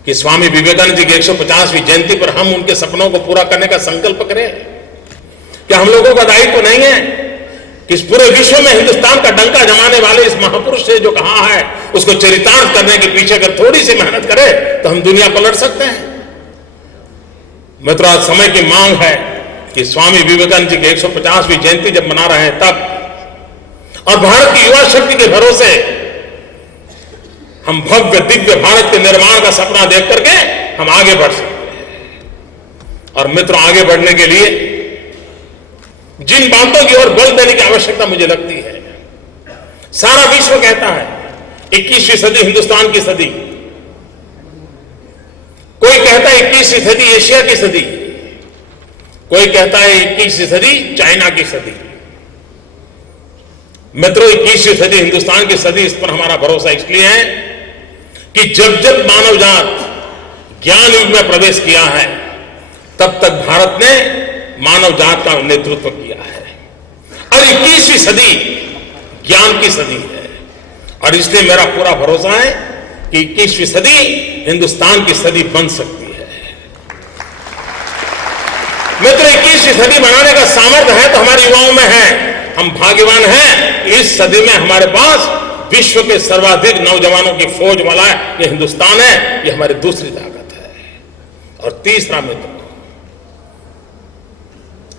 कि स्वामी विवेकानंद जी की 150वीं जयंती पर हम उनके सपनों को पूरा करने का संकल्प करें? क्या हम लोगों का दायित्व नहीं है कि इस पूरे विश्व में हिंदुस्तान का डंका जमाने वाले इस महापुरुष से जो कहा है उसको चरितार्थ करने के पीछे अगर थोड़ी सी मेहनत करें तो हम दुनिया पलट सकते हैं? मित्रों, आज समय की मांग है कि स्वामी विवेकानंद जी की 150वीं जयंती जब मना रहे हैं तब, और भारत की युवा शक्ति के भरोसे हम भव्य दिव्य भारत के निर्माण का सपना देख करके हम आगे बढ़ सकते हैं। और मित्रों, आगे बढ़ने के लिए जिन बातों की ओर बल देने की आवश्यकता मुझे लगती है, सारा विश्व कहता है 21वीं सदी हिंदुस्तान की सदी, कोई कहता है 21वीं सदी एशिया की सदी, कोई कहता है 21वीं सदी चाइना की सदी। मित्रों, 21वीं सदी हिंदुस्तान की सदी, इस पर हमारा भरोसा इसलिए है कि जब जब मानव जात ज्ञान युग में प्रवेश किया है तब तक भारत ने मानव जात का नेतृत्व किया है, और 21वीं सदी ज्ञान की सदी है। और इसलिए मेरा पूरा भरोसा है कि 21वीं सदी हिंदुस्तान की सदी बन सकती है। मित्रों, 21वीं सदी बनाने का सामर्थ्य है तो हमारे युवाओं में है। हम भाग्यवान हैं कि इस सदी में हमारे पास विश्व के सर्वाधिक नौजवानों की फौज वाला ये हिंदुस्तान है। ये हमारी दूसरी ताकत है। और तीसरा मित्र,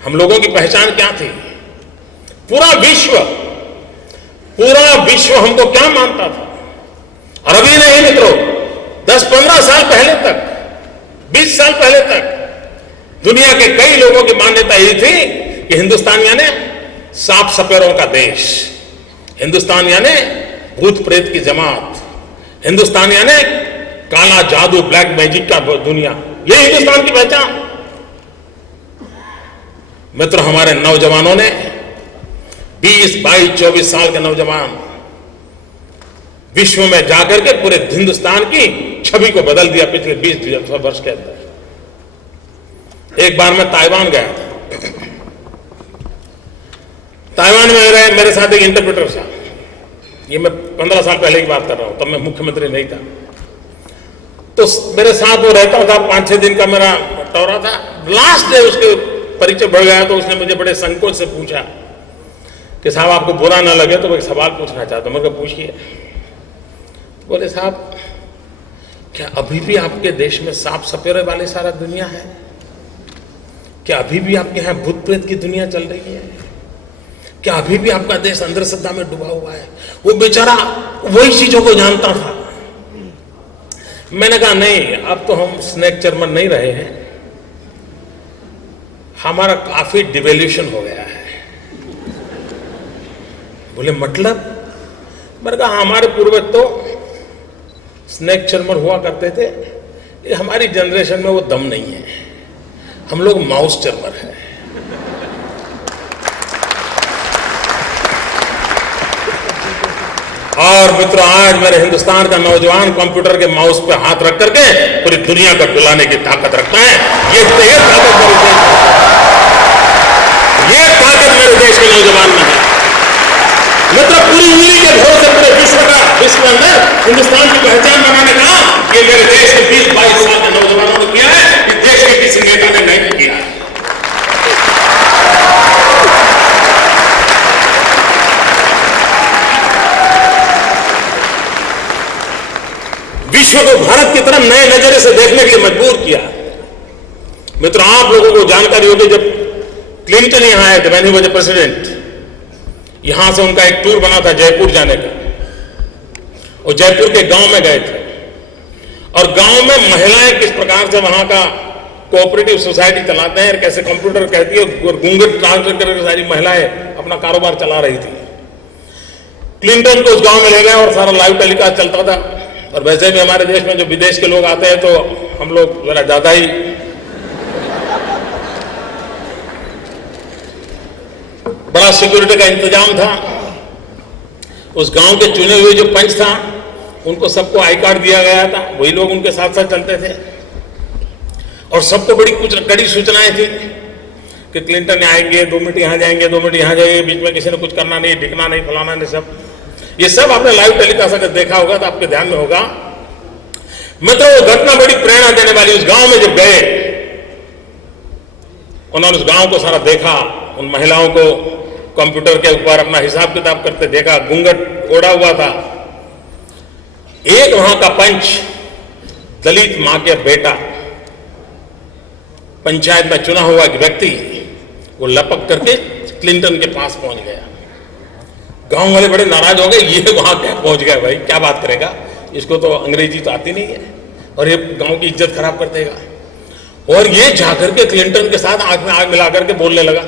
हम लोगों की पहचान क्या थी? पूरा विश्व हमको क्या मानता था? और अभी नहीं मित्रों, 10-15 साल पहले तक, 20 साल पहले तक दुनिया के कई लोगों की मान्यता यही थी कि हिंदुस्तान यानी सांप सपेरों का देश, हिंदुस्तान यानी भूत प्रेत की जमात, हिंदुस्तान यानी काला जादू, ब्लैक मैजिक का दुनिया, ये हिंदुस्तान की पहचान। मित्र, हमारे नौजवानों ने 20, 22, 24 साल के नौजवान विश्व में जाकर के पूरे हिंदुस्तान की छवि को बदल दिया पिछले 20 वर्ष के अंदर। एक बार मैं ताइवान गया था। ताइवान में मेरे साथ एक इंटरप्रेटर था। ये मैं 15 साल पहले की बात कर रहा हूं, तब मैं मुख्यमंत्री नहीं था। तो मेरे साथ वो रहता था, 5-6 दिन का मेरा दौरा था। लास्ट डे उसके परिचय बढ़ गया तो उसने मुझे बड़े संकोच से पूछा कि साहब आपको बुरा ना लगे तो मैं एक सवाल पूछना चाहता हूं। मैं कहा पूछिए। बोले साहब, क्या अभी भी आपके देश में सांप सपेरे वाली सारा दुनिया है? क्या अभी भी आपके यहां भूत प्रेत की दुनिया चल रही है? क्या अभी भी आपका देश अंधश्रद्धा में डूबा हुआ है? वो बेचारा वही चीजों को जानता था। मैंने कहा नहीं, अब तो हम स्नेक चर्मन नहीं रहे हैं, हमारा काफी डिवेल्यूशन हो गया है। बोले मतलब? मैंने कहा हमारे पूर्वज तो स्नेक चर्मन हुआ करते थे, ये हमारी जनरेशन में वो दम नहीं है, हम लोग माउस चर्मर हैं। और मित्रों, आज मेरे हिंदुस्तान का नौजवान कंप्यूटर के माउस पे हाथ रख करके पूरी दुनिया को डुलाने की ताकत रखता है। ये ताकत मेरे देश के नौजवान में है। मतलब पूरी उंगली के भरोसे पूरे विश्व के अंदर हिंदुस्तान की पहचान बनाने का ये मेरे देश के 20-22 साल के नौजवानों ने किया है। इस देश के किसी नेता ने नहीं किया है। विश्व को भारत की तरफ नए नजरिए से देखने के लिए मजबूर किया। मित्रों, आप लोगों को जानकारी होगी, जब क्लिंटन यहां आए थे, मैंने वजह प्रेसिडेंट, यहां से उनका एक टूर बना था जयपुर जाने का, और जयपुर के गांव में गए थे। और गांव में महिलाएं किस प्रकार से वहां का कोऑपरेटिव सोसाइटी चलाते हैं, कैसे कंप्यूटर कहती है, घूंघट ट्रांसफर करके सारी महिलाएं अपना कारोबार चला रही थी। क्लिंटन को उस गांव में ले गए और सारा लाइव टेलीकास्ट चलता था। और वैसे भी हमारे देश में जो विदेश के लोग आते हैं तो हम लोग जरा ज्यादा ही बड़ा सिक्योरिटी का इंतजाम था। उस गांव के चुने हुए जो पंच था उनको सबको आई कार्ड दिया गया था, वही लोग उनके साथ साथ चलते थे। और सबको बड़ी कुछ कड़ी सूचनाएं थी कि क्लिंटन आएंगे, 2 मिनट यहां जाएंगे, 2 मिनट यहां जाएंगे, बीच में किसी ने कुछ करना नहीं, ढिकना नहीं, फलाना नहीं, सब ये सब आपने लाइव टेलीकास्ट अगर देखा होगा तो आपके ध्यान में होगा। मित्रों, वो घटना बड़ी प्रेरणा देने वाली। उस गांव में जब गए, उन्होंने उस गांव को सारा देखा, उन महिलाओं को कंप्यूटर के ऊपर अपना हिसाब किताब करते देखा, घूंघट ओढ़ा हुआ था। एक वहां का पंच, दलित मां के बेटा, पंचायत में चुना हुआ एक व्यक्ति, वो लपक करके क्लिंटन के पास पहुंच गया। गांव वाले बड़े नाराज हो गए, ये वहां क्या पहुंच गया भाई, क्या बात करेगा, इसको तो अंग्रेजी तो आती नहीं है और ये गांव की इज्जत खराब कर देगा। और ये जाकर के क्लिंटन के साथ आंख में आंख मिलाकर के बोलने लगा।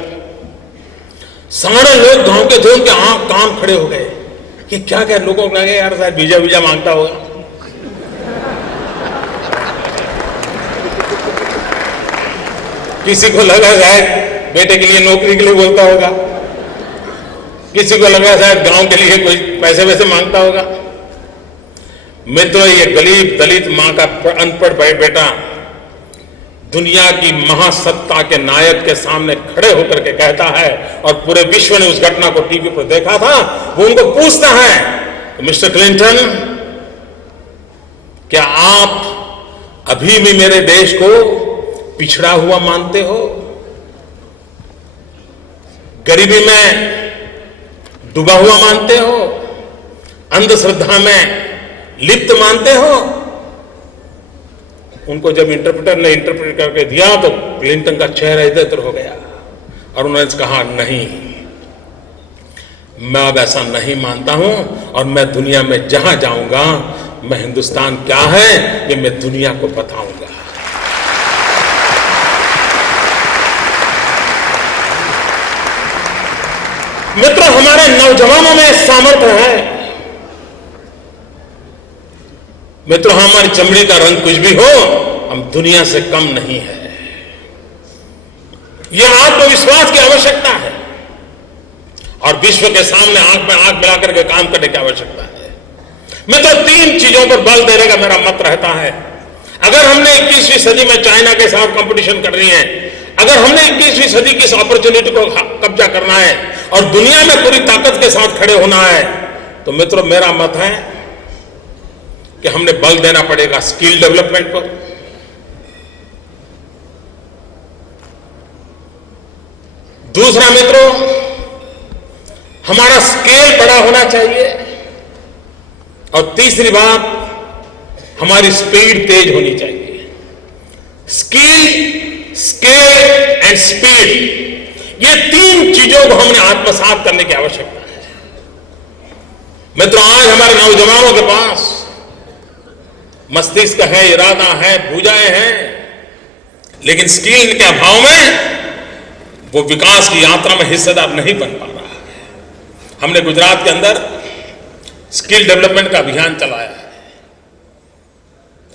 सारे लोग गांव के थे, उनके आंख कान खड़े हो गए कि क्या क्या, लोगों को लगे यार शायद वीजा वीजा मांगता होगा। किसी को लगा शायद बेटे के लिए नौकरी के लिए बोलता होगा, किसी को लगा शायद गांव के लिए कोई पैसे वैसे मांगता होगा। मित्रों, ये गरीब दलित मां का अनपढ़ बेटा दुनिया की महासत्ता के नायक के सामने खड़े होकर के कहता है, और पूरे विश्व ने उस घटना को टीवी पर देखा था। वो उनको पूछता है, मिस्टर क्लिंटन, क्या आप अभी भी मेरे देश को पिछड़ा हुआ मानते हो, गरीबी में डूबा हुआ मानते हो, अंधश्रद्धा में लिप्त मानते हो? उनको जब इंटरप्रेटर ने इंटरप्रेट करके दिया तो क्लिंटन का चेहरा इधर हो गया और उन्होंने कहा, नहीं, मैं अब ऐसा नहीं मानता हूं और मैं दुनिया में जहां जाऊंगा, मैं हिंदुस्तान क्या है ये मैं दुनिया को बताऊंगा। मित्रों, हमारे नौजवानों में सामर्थ्य है। मित्रों, हमारी चमड़ी का रंग कुछ भी हो, हम दुनिया से कम नहीं है। यह आत्मविश्वास की आवश्यकता है और विश्व के सामने आंख में आंख मिलाकर के काम करने की आवश्यकता है। मित्रों, 3 चीजों पर बल देने का मेरा मत रहता है। अगर हमने 21वीं सदी में चाइना के साथ कंपटीशन करनी है, अगर हमने 21वीं सदी की इस अपॉर्चुनिटी को कब्जा करना है और दुनिया में पूरी ताकत के साथ खड़े होना है, तो मित्रों मेरा मत है कि हमने बल देना पड़ेगा स्किल डेवलपमेंट पर। दूसरा मित्रों, हमारा स्केल बड़ा होना चाहिए। और तीसरी बात, हमारी स्पीड तेज होनी चाहिए। स्किल, स्केल एंड स्पीड, ये 3 चीजों को हमने आत्मसात करने की आवश्यकता है। मित्रों, आज हमारे नौजवानों के पास मस्तिष्क है, इरादा है, भुजाएं हैं, लेकिन स्किल के अभाव में वो विकास की यात्रा में हिस्सेदार नहीं बन पा रहा है। हमने गुजरात के अंदर स्किल डेवलपमेंट का अभियान चलाया है।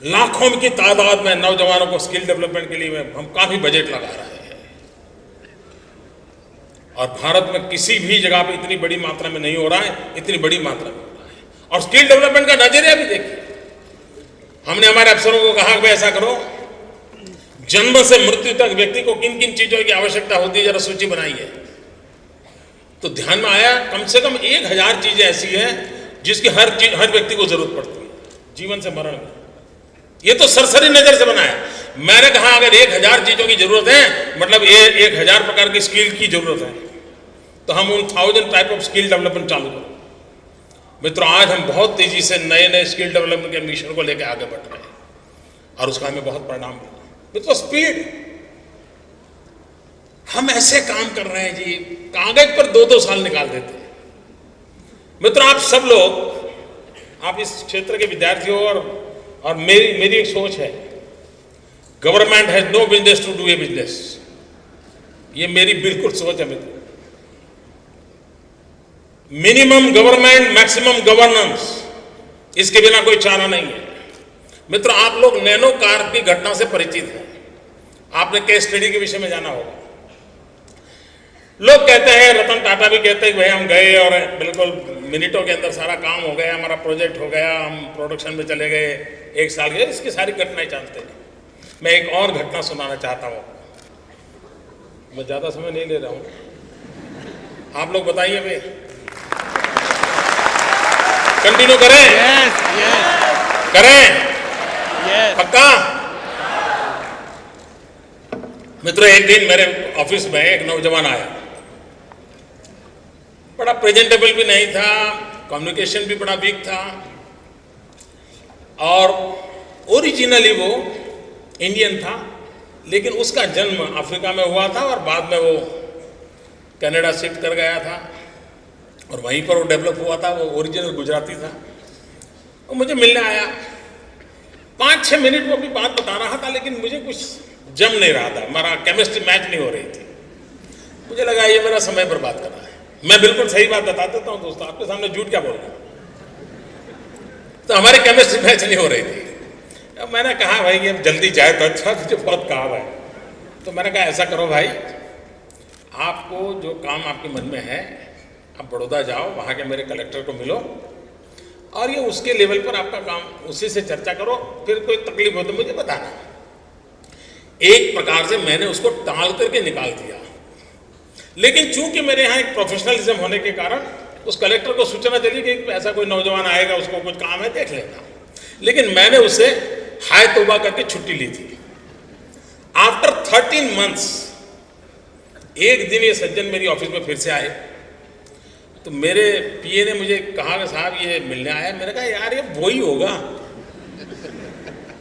लाखों की तादाद में नौजवानों को स्किल डेवलपमेंट के लिए हम काफी बजट लगा रहे हैं और भारत में किसी भी जगह पे इतनी बड़ी मात्रा में नहीं हो रहा है, इतनी बड़ी मात्रा में हो रहा है। और स्किल डेवलपमेंट का नजरिया भी देखिए। हमने हमारे अफसरों को कहा कि ऐसा करो, जन्म से मृत्यु तक व्यक्ति को किन किन चीजों की आवश्यकता होती है, जरा सूची बनाइए। तो ध्यान में आया कम से कम 1000 चीजें ऐसी हैं जिसकी हर व्यक्ति को जरूरत पड़ती है जीवन से मरण में। ये तो सरसरी नजर से बनाया। मैंने कहा अगर 1000 चीजों की जरूरत है, मतलब 1000 प्रकार की स्किल की जरूरत है, तो हम उन 1000 टाइप ऑफ स्किल डेवलपमेंट चालू करो। मित्रों, आज हम बहुत तेजी से नए नए स्किल डेवलपमेंट के मिशन को लेकर आगे बढ़ रहे हैं और उसका हमें बहुत परिणाम मिला। मित्रों, स्पीड, हम ऐसे काम कर रहे हैं जी, कागज पर 2-2 साल निकाल देते हैं। मित्रों, आप सब लोग, आप इस क्षेत्र के विद्यार्थी हो और मेरी एक सोच है, government has no business to do a business. ये मेरी बिल्कुल सोच है मित्रों। मिनिमम गवर्नमेंट, मैक्सिमम गवर्नेंस, इसके बिना कोई चारा नहीं है। मित्रों, आप लोग नैनो कार की घटना से परिचित हैं। आपने केस स्टडी के विषय में जाना होगा। लोग कहते हैं, रतन टाटा भी कहते हैं, भाई हम गए और बिल्कुल मिनटों के अंदर सारा काम हो गया, हमारा प्रोजेक्ट हो गया, हम प्रोडक्शन में चले गए, 1 साल गए। इसकी सारी घटनाएं जानते हैं। मैं एक और घटना सुनाना चाहता हूँ। मैं ज़्यादा समय नहीं ले रहा हूँ, आप लोग बताइए भाई। कंटिन्यू करें? यस यस करें? यस। पक्का? मित्रों, एक दिन मेरे ऑफिस में एक नौजवान आया, बड़ा प्रेजेंटेबल भी नहीं था, कम्युनिकेशन भी बड़ा वीक था, और ओरिजिनली वो इंडियन था, लेकिन उसका जन्म अफ्रीका में हुआ था और बाद में वो कनाडा शिफ्ट कर गया था और वहीं पर वो डेवलप हुआ था। वो ओरिजिनल गुजराती था। वो मुझे मिलने आया, 5-6 मिनट वो अपनी बात बता रहा था, लेकिन मुझे कुछ जम नहीं रहा था, हमारा केमिस्ट्री मैच नहीं हो रही थी। मुझे लगा ये मेरा समय बर्बाद कर रहा है। मैं बिल्कुल सही बात बता देता हूँ दोस्तों, आपके सामने झूठ क्या बोल रहा हूँ। तो हमारी केमिस्ट्री मैच नहीं हो रही थी। अब मैंने कहा भाई ये जल्दी जाए तो अच्छा, मुझे बहुत काम है। तो मैंने कहा ऐसा करो भाई, आपको जो काम आपके मन में है, आप बड़ौदा जाओ, वहाँ के मेरे कलेक्टर को मिलो और ये उसके लेवल पर आपका काम, उसी से चर्चा करो, फिर कोई तकलीफ हो तो मुझे बताना। एक प्रकार से मैंने उसको टाल करके निकाल दिया, लेकिन चूंकि मेरे यहाँ एक प्रोफेशनलिज्म होने के कारण उस कलेक्टर को सूचना चली कि ऐसा कोई नौजवान आएगा, उसको कुछ काम है, देख लेना। लेकिन मैंने उससे हाय तौबा करके छुट्टी ली थी। आफ्टर 13 मंथ्स एक दिन ये सज्जन मेरी ऑफिस में फिर से आए, तो मेरे पीए ने मुझे कहा कि साहब ये मिलने आया। मैंने कहा यार ये वही होगा,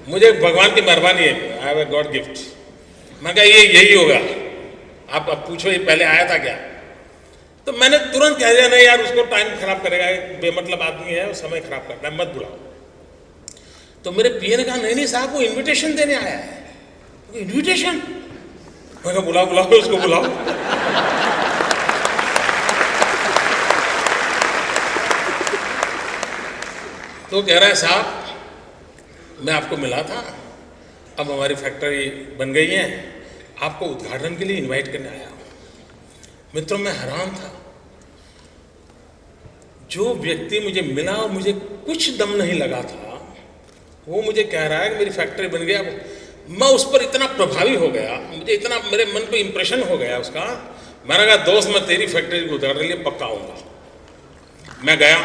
मुझे भगवान की मेहरबानी है, I have a god gift. मैं कहा ये यही होगा, आप अब पूछो ये पहले आया था क्या। तो मैंने तुरंत कह दिया नहीं यार, उसको टाइम खराब करेगा, एक बेमतलब आदमी है, समय खराब करता है, मत बुलाओ। तो मेरे पीए ने कहा नहीं नहीं साहब, वो इन्विटेशन देने आया है। इन्विटेशन? मैं कहा बुलाओ बुलाओ उसको बुलाओ। तो कह रहा है साहब मैं आपको मिला था, अब हमारी फैक्ट्री बन गई है, आपको उद्घाटन के लिए इनवाइट करने आया हूं। मित्रों, मैं हैरान था। जो व्यक्ति मुझे मिला और मुझे कुछ दम नहीं लगा था, वो मुझे कह रहा है कि मेरी फैक्ट्री बन गया। मैं उस पर इतना प्रभावी हो गया, मुझे इतना मेरे मन को इंप्रेशन हो गया उसका। मैंने कहा दोस्त मैं तेरी फैक्ट्री को उद्घाटन के लिए पक्का आऊँगा। मैं गया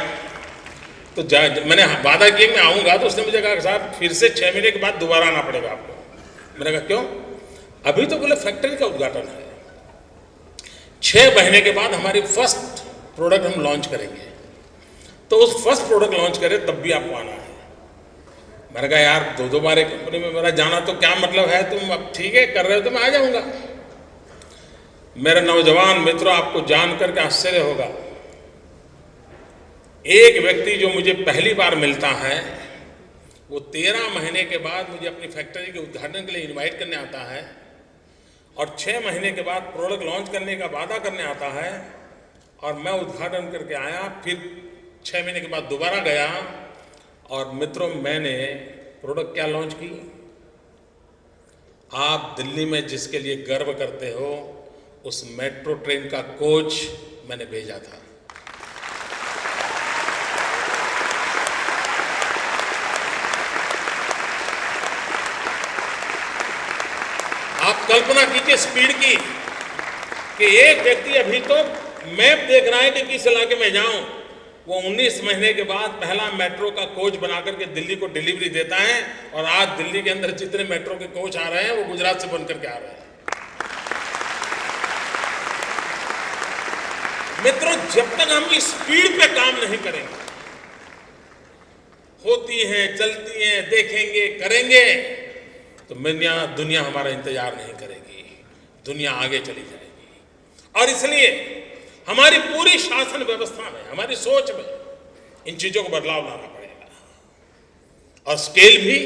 तो मैंने वादा किया मैं आऊँगा, तो उसने मुझे कहा साहब फिर से 6 महीने के बाद दोबारा आना पड़ेगा आपको। मैंने कहा क्यों? अभी तो बोले फैक्ट्री का उद्घाटन है, 6 महीने के बाद हमारी फर्स्ट प्रोडक्ट हम लॉन्च करेंगे, तो उस फर्स्ट प्रोडक्ट लॉन्च करें तब भी आपको आना है। मैंने कहा यार 2 बार एक कंपनी में मेरा जाना तो क्या मतलब है, तुम अब ठीक है कर रहे हो तो मैं आ जाऊंगा। मेरे नौजवान मित्रों, आपको जान करके आश्चर्य होगा, एक व्यक्ति जो मुझे पहली बार मिलता है वो 13 महीने के बाद मुझे अपनी फैक्ट्री के उद्घाटन के लिए इनवाइट करने आता है, और 6 महीने के बाद प्रोडक्ट लॉन्च करने का वादा करने आता है, और मैं उद्घाटन करके आया, फिर 6 महीने के बाद दोबारा गया। और मित्रों, मैंने प्रोडक्ट क्या लॉन्च की? आप दिल्ली में जिसके लिए गर्व करते हो, उस मेट्रो ट्रेन का कोच मैंने भेजा था। आप कल्पना कीजिए स्पीड की, कि एक व्यक्ति अभी तो मैप देख रहा है कि किस इलाके में जाऊं, वो 19 महीने के बाद पहला मेट्रो का कोच बनाकर के दिल्ली को डिलीवरी देता है। और आज दिल्ली के अंदर जितने मेट्रो के कोच आ रहे हैं वो गुजरात से बनकर के आ रहे हैं। मित्रों, जब तक हम इस स्पीड पे काम नहीं करेंगे, होती हैं चलती हैं, देखेंगे करेंगे, तो दुनिया हमारा इंतजार नहीं करेगी, दुनिया आगे चली जाएगी। और इसलिए हमारी पूरी शासन व्यवस्था में, हमारी सोच में इन चीजों को बदलाव लाना पड़ेगा। और स्केल भी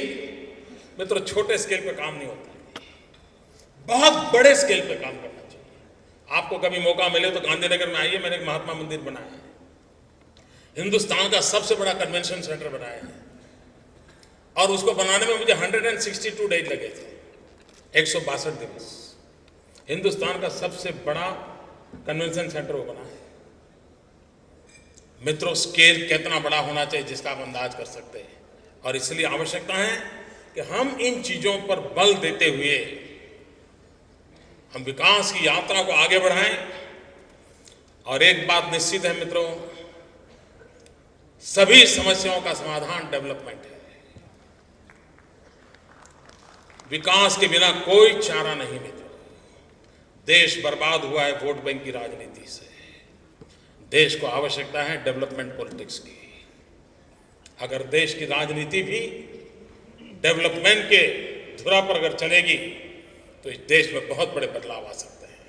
मित्रों, छोटे स्केल पे काम नहीं होता, बहुत बड़े स्केल पे काम करना चाहिए। आपको कभी मौका मिले तो गांधीनगर में आइए, मैंने एक महात्मा मंदिर बनाया है, हिंदुस्तान का सबसे बड़ा कन्वेंशन सेंटर बनाया है, और उसको बनाने में मुझे 162 डेज लगे थे, 162 दिवस। हिंदुस्तान का सबसे बड़ा कन्वेंशन सेंटर वो बना है। मित्रों, स्केल कितना बड़ा होना चाहिए जिसका आप अंदाज कर सकते हैं। और इसलिए आवश्यकता है कि हम इन चीजों पर बल देते हुए हम विकास की यात्रा को आगे बढ़ाएं। और एक बात निश्चित है मित्रों, सभी समस्याओं का समाधान डेवलपमेंट है। विकास के बिना कोई चारा नहीं मित्र। देश बर्बाद हुआ है वोट बैंक की राजनीति से। देश को आवश्यकता है डेवलपमेंट पॉलिटिक्स की। अगर देश की राजनीति भी डेवलपमेंट के धुरा पर अगर चलेगी तो इस देश में बहुत बड़े बदलाव आ सकते हैं।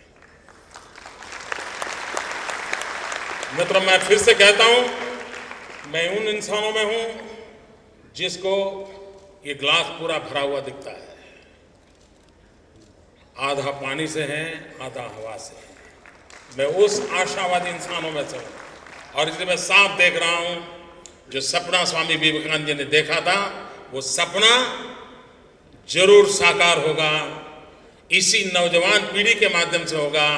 मित्रों, मैं फिर से कहता हूं, मैं उन इंसानों में हूं जिसको ये ग्लास पूरा भरा हुआ दिखता है। आधा पानी से है, आधा हवा से है। मैं उस आशावादी इंसानों में से हूं और इसलिए मैं साफ देख रहा हूं, जो सपना स्वामी विवेकानंद जी ने देखा था वो सपना जरूर साकार होगा। इसी नौजवान पीढ़ी के माध्यम से होगा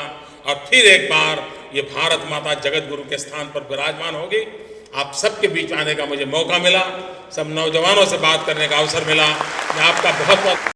और फिर एक बार ये भारत माता जगत गुरु के स्थान पर विराजमान होगी। आप सबके बीच आने का मुझे मौका मिला, सब नौजवानों से बात करने का अवसर मिला। मैं आपका बहुत बहुत